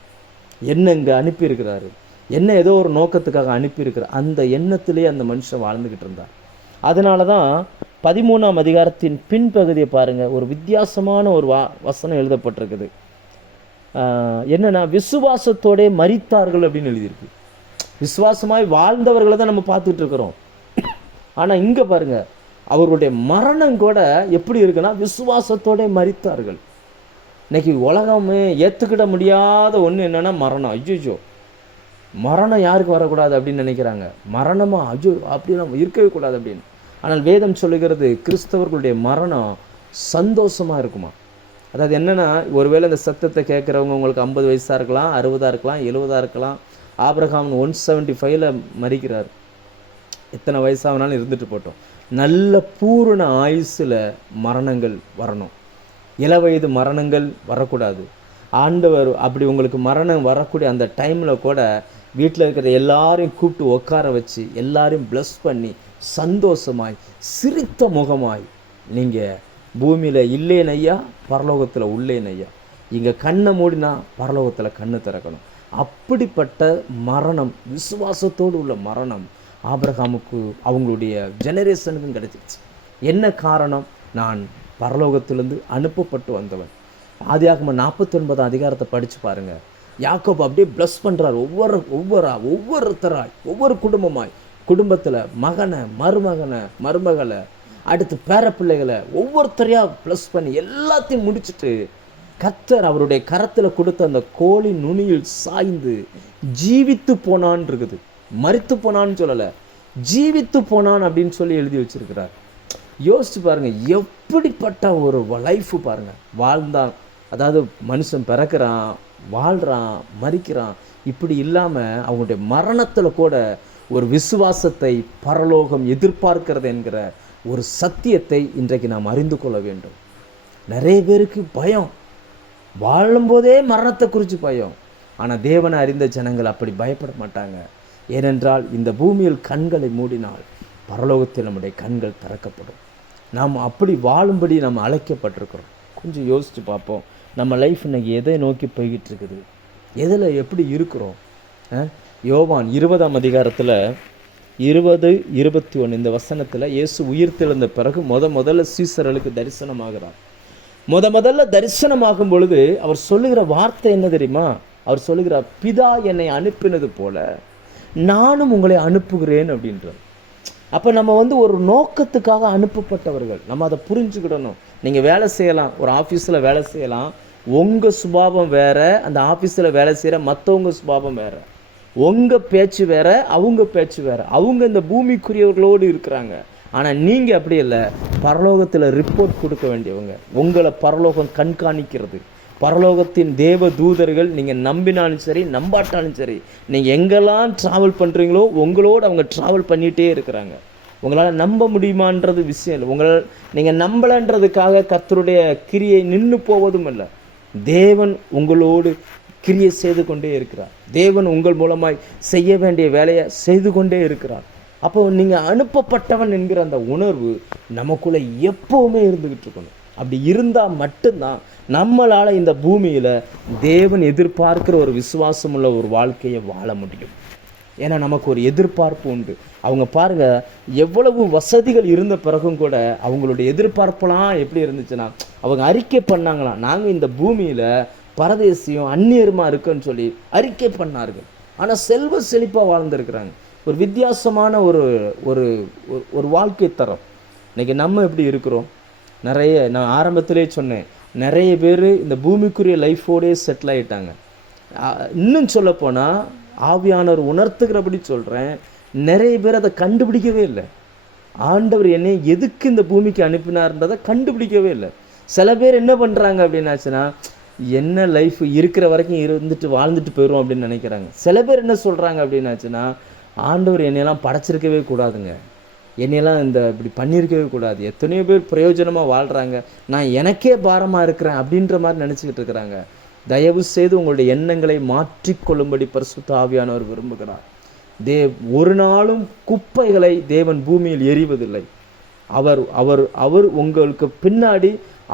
என்ன இங்கே அனுப்பியிருக்கிறாரு, என்ன ஏதோ ஒரு நோக்கத்துக்காக அனுப்பியிருக்கிறார். அந்த எண்ணத்திலே அந்த மனுஷன் வாழ்ந்துக்கிட்டு இருந்தார். அதனால தான் 13ஆம் அதிகாரத்தின் பின்பகுதியை பாருங்கள், ஒரு வித்தியாசமான ஒரு வசனம் எழுதப்பட்டிருக்குது. என்னென்னா, விசுவாசத்தோடே மரித்தார்கள் அப்படின்னு எழுதியிருக்கு. விசுவாசமாய் வாழ்ந்தவர்களை தான் நம்ம பார்த்துட்டு இருக்கிறோம். ஆனால் இங்கே பாருங்கள், அவர்களுடைய மரணம் கூட எப்படி இருக்குன்னா, விசுவாசத்தோடே மரித்தார்கள். இன்னைக்கு உலகமே ஏற்றுக்கிட முடியாத ஒன்று என்னென்னா மரணம். ஐயோ, மரணம் யாருக்கு வரக்கூடாது அப்படின்னு நினைக்கிறாங்க. மரணமா? ஐயோ, அப்படிலாம் இருக்கவே கூடாது அப்படின்னு. ஆனால் வேதம் சொல்லுகிறது, கிறிஸ்தவர்களுடைய மரணம் சந்தோஷமாக இருக்குமா. அதாவது என்னென்னா, ஒருவேளை இந்த சத்தத்தை கேட்குறவங்க உங்களுக்கு 50 வயசாக இருக்கலாம், 60 இருக்கலாம், 70 இருக்கலாம். ஆபிரகாம் 175 மரிக்கிறார். எத்தனை வயசாகனாலும் இருந்துட்டு போட்டோம். நல்ல பூரண ஆயுசில் மரணங்கள் வரணும், இளவயது மரணங்கள் வரக்கூடாது. ஆண்டவர் அப்படி உங்களுக்கு மரணம் வரக்கூடிய அந்த டைமில் கூட வீட்டில் இருக்கிற எல்லாரையும் கூப்பிட்டு உட்கார வச்சு எல்லாரையும் ப்ளஸ் பண்ணி சந்தோஷமாய் சிரித்த முகமாய், நீங்கள் பூமியில் இல்லேன் ஐயா, பரலோகத்தில் உள்ளேன் ஐயா, இங்கே கண்ணை மூடினா பரலோகத்தில் கண்ணு திறக்கணும். அப்படிப்பட்ட மரணம், விசுவாசத்தோடு உள்ள மரணம் ஆபிரகாமுக்கு அவங்களுடைய ஜெனரேஷனுக்கும் கிடைச்சிருச்சு. என்ன காரணம்? நான் பரலோகத்திலிருந்து அனுப்பப்பட்டு வந்தவன். ஆதியாகமம் 49ஆம் அதிகாரத்தை படித்து பாருங்கள். யாக்கோபு அப்படியே ப்ளஸ் பண்ணுறார், ஒவ்வொருத்தராய், ஒவ்வொரு குடும்பத்தில் மகனை, மருமகளை, அடுத்து பேர பிள்ளைகளை ஒவ்வொருத்தரையாக ப்ளஸ் பண்ணி எல்லாத்தையும் முடிச்சுட்டு கர்த்தர் அவருடைய கரத்தில் கொடுத்த அந்த கோழி நுனியில் சாய்ந்து ஜீவித்து போனான் இருக்குது. மரித்து போனான்னு சொல்லலை, ஜீவித்து போனான் அப்படின்னு சொல்லி எழுதி வச்சிருக்கிறார். யோசிச்சு பாருங்கள், எப்படிப்பட்ட ஒரு லைஃபு பாருங்கள். வாழ்ந்தான், அதாவது மனுஷன் பிறக்கிறான், வாழ்கிறான், மரிக்கிறான். இப்படி இல்லாமல் அவங்களுடைய மரணத்தில் கூட ஒரு விசுவாசத்தை பரலோகம் எதிர்பார்க்கிறது என்கிற ஒரு சத்தியத்தை இன்றைக்கு நாம் அறிந்து கொள்ள வேண்டும். நிறைய பேருக்கு பயம், வாழும்போதே மரணத்தை குறித்து பயம். ஆனால் தேவனை அறிந்த ஜனங்கள் அப்படி பயப்பட மாட்டாங்க. ஏனென்றால் இந்த பூமியில் கண்களை மூடினால் பரலோகத்தில் நம்முடைய கண்கள் திறக்கப்படும். நாம் அப்படி வாழும்படி நம்ம அழைக்கப்பட்டிருக்கிறோம். கொஞ்சம் யோசித்து பார்ப்போம், நம்ம லைஃப் இன்னைக்கு எதை நோக்கி போய்கிட்டு இருக்குது, எதில் எப்படி இருக்கிறோம். யோவான் 20ஆம் அதிகாரத்தில் 20-21 இந்த வசனத்தில் இயேசு உயிர் தெழுந்த பிறகு முதல்ல சீசர்களுக்கு தரிசனமாகிறார். முதல்ல தரிசனமாகும் பொழுது அவர் சொல்லுகிற வார்த்தை என்ன தெரியுமா? அவர் சொல்லுகிறார், பிதா என்னை அனுப்பினது போல நானும் உங்களை அனுப்புகிறேன் அப்படின்றார். அப்போ நம்ம ஒரு நோக்கத்துக்காக அனுப்பப்பட்டவர்கள், நம்ம அதை புரிஞ்சுக்கிடணும். நீங்கள் வேலை செய்யலாம், ஒரு ஆஃபீஸில் வேலை செய்யலாம், உங்கள் சுபாவம் வேற, அந்த ஆஃபீஸில் வேலை செய்கிற மற்றவங்க சுபாவம் வேற, உங்கள் பேச்சு வேற, அவங்க பேச்சு வேற. அவங்க இந்த பூமிக்குரியவர்களோடு இருக்கிறாங்க. ஆனால் நீங்கள் அப்படி இல்லை, பரலோகத்தில் ரிப்போர்ட் கொடுக்க வேண்டியவங்க. உங்களை பரலோகம் கண்காணிக்கிறது. பரலோகத்தின் தேவ தூதர்கள் நீங்கள் நம்பினாலும் சரி நம்பாட்டாலும் சரி, நீங்கள் எங்கெல்லாம் ட்ராவல் பண்ணுறீங்களோ உங்களோடு அவங்க ட்ராவல் பண்ணிகிட்டே இருக்கிறாங்க. உங்களால் நம்ப முடியுமான்றது விஷயம் இல்லை. நீங்கள் நம்பலைன்றதுக்காக கர்த்தருடைய கிரியை நின்று போவதும் இல்லை. தேவன் உங்களோடு கிரியை செய்து கொண்டே இருக்கிறார். தேவன் உங்கள் மூலமாய் செய்ய வேண்டிய வேலையை செய்து கொண்டே இருக்கிறார். அப்போ நீங்கள் அனுப்பப்பட்டவன் என்கிற அந்த உணர்வு நமக்குள்ளே எப்போவுமே இருந்துக்கிட்டு இருக்கணும். அப்படி இருந்தால் மட்டும்தான் நம்மளால் இந்த பூமியில் தேவன் எதிர்பார்க்கிற ஒரு விசுவாசம் உள்ள ஒரு வாழ்க்கையை வாழ முடியும். ஏன்னா நமக்கு ஒரு எதிர்பார்ப்பு உண்டு. அவங்க பாருங்கள், எவ்வளவு வசதிகள் இருந்த பிறகும் கூட அவங்களுடைய எதிர்பார்ப்பெல்லாம் எப்படி இருந்துச்சுன்னா, அவங்க அறிக்கை பண்ணாங்களாம், நாங்கள் இந்த பூமியில் பரதேசியம் அந்நியருமா இருக்குன்னு சொல்லி அறிக்கை பண்ணார்கள். ஆனால் செல்வ செழிப்பாக வாழ்ந்துருக்கிறாங்க. ஒரு வித்தியாசமான ஒரு வாழ்க்கை தரம். இன்றைக்கி நம்ம எப்படி இருக்கிறோம்? நான் ஆரம்பத்திலே சொன்னேன், நிறைய பேர் இந்த பூமிக்குரிய லைஃபோடே செட்டில் ஆகிட்டாங்க. இன்னும் சொல்லப்போனால் ஆவியானவர் உணர்த்துகிறபடி சொல்கிறேன், நிறைய பேர் அதை கண்டுபிடிக்கவே இல்லை. ஆண்டவர் என்னை எதுக்கு இந்த பூமிக்கு அனுப்பினார்ன்றதை கண்டுபிடிக்கவே இல்லை. சில பேர் என்ன பண்ணுறாங்க அப்படின்னாச்சுன்னா, என்ன லைஃப் இருக்கிற வரைக்கும் இருந்துட்டு வாழ்ந்துட்டு போயிடும் அப்படின்னு நினைக்கிறாங்க. சில பேர் என்ன சொல்கிறாங்க அப்படின்னாச்சுன்னா, ஆண்டவர் என்னையெல்லாம் படைச்சிருக்கவே கூடாதுங்க, என்னையெல்லாம் இப்படி பண்ணியிருக்கவே கூடாது. எத்தனையோ பேர் பிரயோஜனமாக வாழ்கிறாங்க, நான் எனக்கே பாரமாக இருக்கிறேன் அப்படின்ற மாதிரி நினச்சிக்கிட்டு இருக்கிறாங்க. தயவு செய்து உங்களுடைய எண்ணங்களை மாற்றிக்கொள்ளும்படி பரிசுத்த ஆவியானவர் விரும்புகிறார். ஒரு நாளும் குப்பைகளை தேவன் பூமியில் எறிவதில்லை. அவர் உங்களுக்கு பின்னாடி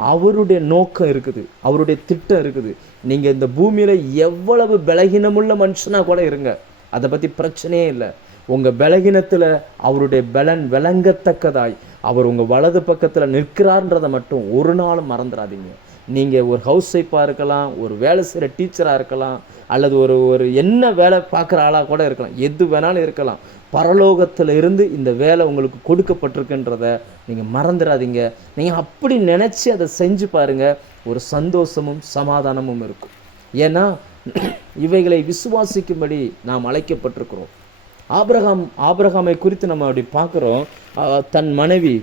அவருடைய நோக்கம் இருக்குது, அவருடைய திட்டம் இருக்குது. நீங்கள் இந்த பூமியில் எவ்வளவு பலகீனமுள்ள மனுஷனாக கூட இருங்க, அதை பற்றி பிரச்சனையே இல்லை. உங்கள் பலகீனத்தில் அவருடைய பலன் விளங்கத்தக்கதாய் அவர் உங்கள் வலது பக்கத்தில் நிற்கிறார்ன்றதை மட்டும் ஒரு நாளும் மறந்துடாதீங்க. நீங்கள் ஒரு ஹவுஸ் ஒய்ஃபாக இருக்கலாம், ஒரு வேலை செய்கிற டீச்சராக இருக்கலாம், அல்லது ஒரு என்ன வேலை பார்க்குற ஆளாக கூட இருக்கலாம், எது வேணாலும் இருக்கலாம். பரலோகத்தில் இருந்து இந்த வேலை உங்களுக்கு கொடுக்கப்பட்டிருக்குன்றத நீங்கள் மறந்துடாதீங்க. நீங்கள் அப்படி நினச்சி அதை செஞ்சு பாருங்கள், ஒரு சந்தோஷமும் சமாதானமும் இருக்கும். ஏன்னா இவைகளை விசுவாசிக்கும்படி நாம் அழைக்கப்பட்டிருக்கிறோம். ஆபிரகாமை குறித்து நம்ம அப்படி பார்க்குறோம். தன் மனைவி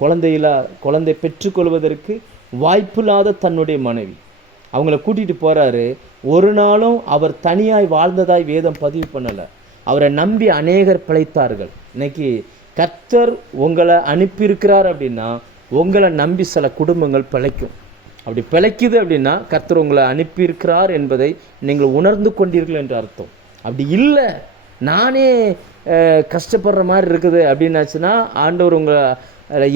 குழந்தை பெற்றுக்கொள்வதற்கு வாய்ப்பில்லாத தன்னுடைய மனைவி அவங்கள கூட்டிகிட்டு போகிறாரு. ஒரு நாளும் அவர் தனியாய் வாழ்ந்ததாய் வேதம் பதிவு பண்ணலை. அவரை நம்பி அநேகர் பிழைத்தார்கள். இன்னைக்கு கர்த்தர் உங்களை அனுப்பியிருக்கிறார் அப்படின்னா உங்களை நம்பி சில குடும்பங்கள் பிழைக்கும். அப்படி பிழைக்குது அப்படின்னா கர்த்தர் உங்களை அனுப்பியிருக்கிறார் என்பதை நீங்கள் உணர்ந்து கொண்டீர்கள் என்று அர்த்தம். அப்படி இல்லை, நானே கஷ்டப்படுற மாதிரி இருக்குது அப்படின்னாச்சுன்னா ஆண்டவர் உங்களை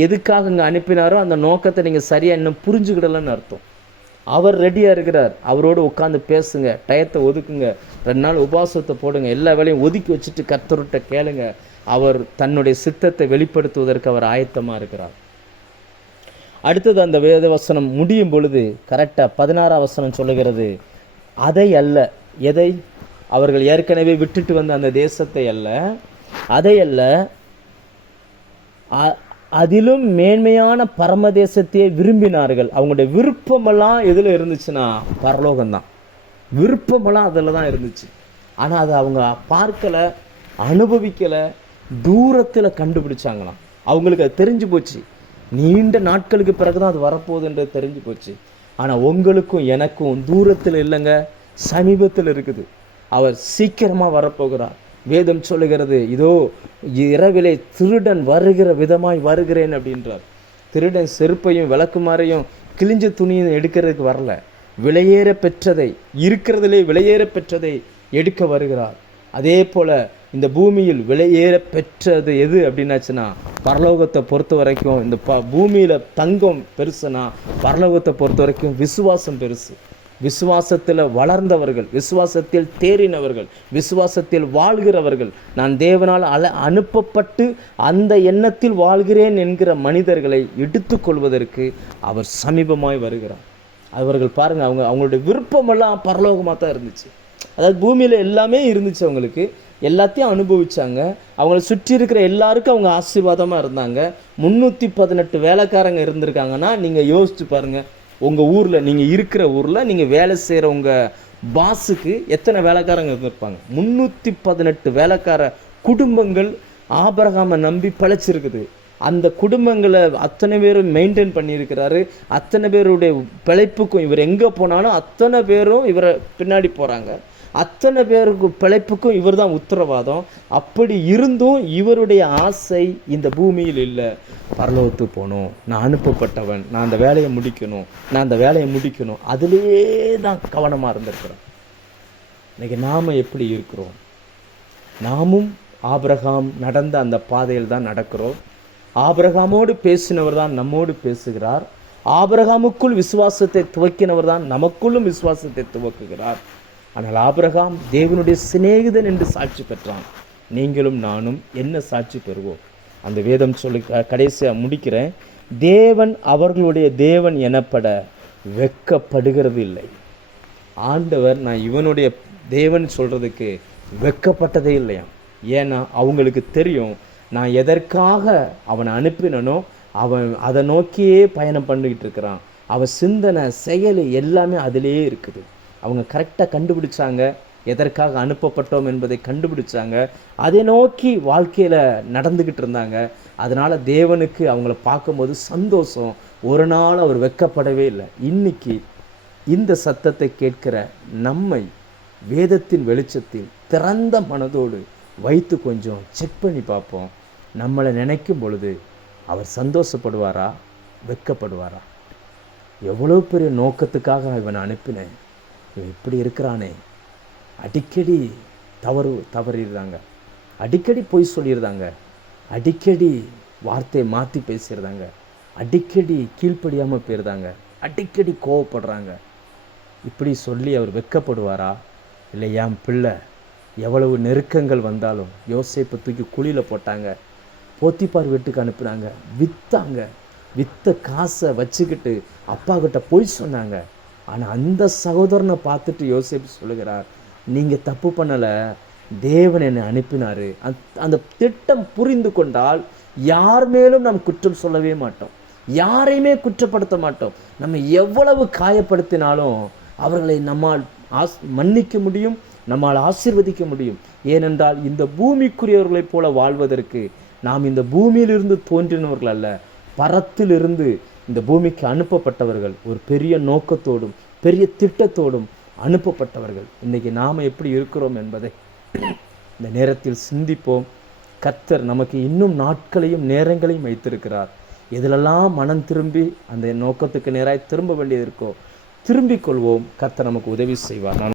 எதுக்காக இங்கே அனுப்பினாரோ அந்த நோக்கத்தை நீங்கள் சரியாக இன்னும் புரிஞ்சுக்கிடலன்னு அர்த்தம். அவர் ரெடியாக இருக்கிறார். அவரோடு உட்காந்து பேசுங்க, டயத்தை ஒதுக்குங்க, 2 நாள் உபவாசத்தை போடுங்க, எல்லா வேலையும் ஒதுக்கி வச்சுட்டு கர்த்தர்கிட்ட கேளுங்க. அவர் தன்னுடைய சித்தத்தை வெளிப்படுத்துவதற்கு அவர் ஆயத்தமாக இருக்கிறார். அடுத்தது அந்த வேத வசனம் முடியும் பொழுது கரெக்டாக 16ஆம் வசனம் சொல்லுகிறது, அதை அல்ல, எதை? அவர்கள் ஏற்கனவே விட்டுட்டு வந்த அந்த தேசத்தை அல்ல, அதை அல்ல, அதிலும் மேன்மையான பரமதேசத்தையே விரும்பினார்கள். அவங்களுடைய விருப்பமெல்லாம் எதில் இருந்துச்சுன்னா பரலோகம்தான். விருப்பமெல்லாம் அதில் தான் இருந்துச்சு. ஆனால் அதை அவங்க பார்க்கலை, அனுபவிக்கலை, தூரத்தில் கண்டுபிடிச்சாங்களாம். அவங்களுக்கு அது தெரிஞ்சு போச்சு. நீண்ட நாட்களுக்கு பிறகு தான் அது வரப்போகுதுன்றது தெரிஞ்சு போச்சு. ஆனால் உங்களுக்கும் எனக்கும் தூரத்தில் இல்லைங்க, சமீபத்தில் இருக்குது. அவர் சீக்கிரமாக வரப்போகிறார். வேதம் சொல்லுகிறது, இதோ இரவிலே திருடன் வருகிற விதமாய் வருகிறேன் அப்படின்றார். திருடன் செருப்பையும் விளக்குமாறையும் கிழிஞ்ச துணியும் எடுக்கிறதுக்கு வரல, விலையேற பெற்றதை, இருக்கிறதுலே விலையேற பெற்றதை எடுக்க வருகிறார். அதே போல் இந்த பூமியில் விலையேற பெற்றது எது அப்படின்னாச்சுன்னா பரலோகத்தை பொறுத்த வரைக்கும் இந்த பூமியில் தங்கம் பெருசுனா பரலோகத்தை பொறுத்த வரைக்கும் விசுவாசம் பெருசு. விசுவாசத்தில் வளர்ந்தவர்கள், விசுவாசத்தில் தேறினவர்கள், விசுவாசத்தில் வாழ்கிறவர்கள், நான் தேவனால் அனுப்பப்பட்டு அந்த எண்ணத்தில் வாழ்கிறேன் என்கிற மனிதர்களை எடுத்துக்கொள்வதற்கு அவர் சமீபமாய் வருகிறார். அவர்கள் பாருங்கள், அவங்களுடைய விருப்பமெல்லாம் பரலோகமாக தான் இருந்துச்சு. அதாவது பூமியில் எல்லாமே இருந்துச்சு, அவங்களுக்கு எல்லாத்தையும் அனுபவிச்சாங்க. அவங்கள சுற்றி இருக்கிற எல்லாருக்கும் அவங்க ஆசீர்வாதமாக இருந்தாங்க. 318 வேலைக்காரங்க இருந்திருக்காங்கன்னா நீங்கள் யோசிச்சு பாருங்கள், உங்கள் ஊரில், நீங்கள் இருக்கிற ஊரில் நீங்கள் வேலை செய்கிற உங்கள் பாஸுக்கு எத்தனை வேலைக்காரங்க இருந்திருப்பாங்க? 318 வேலைக்கார குடும்பங்கள் ஆபிரகாமை நம்பி பிழைச்சிருக்குது. அந்த குடும்பங்களை அத்தனை பேரும் மெயின்டைன் பண்ணியிருக்கிறாரு. அத்தனை பேருடைய பிழைப்புக்கும், இவர் எங்கே போனாலும் அத்தனை பேரும் இவரை பின்னாடி போகிறாங்க. அத்தனை பேருக்கு பிழைப்புக்கும் இவர் தான் உத்தரவாதம். அப்படி இருந்தும் இவருடைய ஆசை இந்த பூமியில் இல்லை, பரலோகத்துக்கு போகணும், நான் அனுப்பப்பட்டவன், நான் அந்த வேலையை முடிக்கணும், அதிலே தான் கவனமாக இருந்திருக்கிறோம். இன்னைக்கு நாம் எப்படி இருக்கிறோம்? நாமும் ஆபிரகாம் நடந்த அந்த பாதையில் தான் நடக்கிறோம். ஆபிரகாமோடு பேசினவர் தான் நம்மோடு பேசுகிறார். ஆபிரகாமுக்குள் விசுவாசத்தை துவக்கினவர் தான் நமக்குள்ளும் விசுவாசத்தை துவக்குகிறார். ஆனால் ஆபிரகாம் தேவனுடைய சிநேகிதன் என்று சாட்சி பெற்றான். நீங்களும் நானும் என்ன சாட்சி பெறுவோம்? அந்த வேதம் சொல்லி கடைசியாக முடிக்கிறேன். தேவன் அவர்களுடைய தேவன் எனப்பட வெட்கப்படுகிறது இல்லை. ஆண்டவர் நான் இவனுடைய தேவன் சொல்கிறதுக்கு வெட்கப்பட்டதே இல்லையா. ஏன்னா அவங்களுக்கு தெரியும், நான் எதற்காக அவனை அனுப்பினனோ அவன் அதை நோக்கியே பயணம் பண்ணிக்கிட்டு இருக்கிறான். அவன் சிந்தனை, செயல் எல்லாமே அதிலேயே இருக்குது. அவங்க கரெக்டாக கண்டுபிடிச்சாங்க, எதற்காக அனுப்பப்பட்டோம் என்பதை கண்டுபிடிச்சாங்க. அதை நோக்கி வாழ்க்கையில் நடந்துக்கிட்டு இருந்தாங்க. அதனால் தேவனுக்கு அவங்கள பார்க்கும்போது சந்தோஷம். ஒரு நாள் அவர் வெட்கப்படவே இல்லை. இன்னைக்கு இந்த சத்தத்தை கேட்கிற நம்மை வேதத்தின் வெளிச்சத்தில் திறந்த மனதோடு வைத்து கொஞ்சம் செக் பண்ணி பார்ப்போம். நம்மளை நினைக்கும் பொழுது அவர் சந்தோஷப்படுவாரா, வெட்கப்படுவாரா? எவ்வளோ பெரிய நோக்கத்துக்காக இவனை அனுப்பினேன், இவன் இப்படி இருக்கிறானே. அடிக்கடி தவறிடுறாங்க, அடிக்கடி பொய் சொல்லிடுறாங்க, அடிக்கடி வார்த்தையை மாற்றி பேசிடுறாங்க, அடிக்கடி கீழ்ப்படியாமல் போயிருந்தாங்க, அடிக்கடி கோவப்படுறாங்க. இப்படி சொல்லி அவர் வெட்கப்படுவாரா? இல்லை, என் பிள்ளை எவ்வளவு நெருக்கங்கள் வந்தாலும் யோசேப்பை தூக்கி குழியில் போட்டாங்க, போத்திப்பார் வீட்டுக்கு அனுப்புனாங்க, விற்ற காசை வச்சுக்கிட்டு அப்பா கிட்ட போய் சொன்னாங்க. ஆனால் அந்த சகோதரனை பார்த்துட்டு யோசேப்பு சொல்லுகிறார், நீங்கள் தப்பு பண்ணலை, தேவன் என்னை அனுப்பினார். அந்த திட்டம் புரிந்து கொண்டால் யார் மேலும் நாம் குற்றம் சொல்லவே மாட்டோம், யாரையுமே குற்றப்படுத்த மாட்டோம். நம்ம எவ்வளவு காயப்படுத்தினாலும் அவர்களை நம்மால் மன்னிக்க முடியும், நம்மால் ஆசீர்வதிக்க முடியும். ஏனென்றால் இந்த பூமிக்குரியவர்களைப் போல வாழ்வதற்கு நாம் இந்த பூமியிலிருந்து தோன்றினவர்கள் அல்ல, பரத்திலிருந்து இந்த பூமிக்கு அனுப்பப்பட்டவர்கள். ஒரு பெரிய நோக்கத்தோடும் பெரிய திட்டத்தோடும் அனுப்பப்பட்டவர்கள். இன்றைக்கி நாம் எப்படி இருக்கிறோம் என்பதை இந்த நேரத்தில் சிந்திப்போம். கர்த்தர் நமக்கு இன்னும் நாட்களையும் நேரங்களையும் வைத்திருக்கிறார். எதிலெல்லாம் மனம் திரும்பி அந்த நோக்கத்துக்கு நேராக திரும்ப வேண்டியது இருக்கோ திரும்பிக் கொள்வோம். கர்த்தர் நமக்கு உதவி செய்வார்.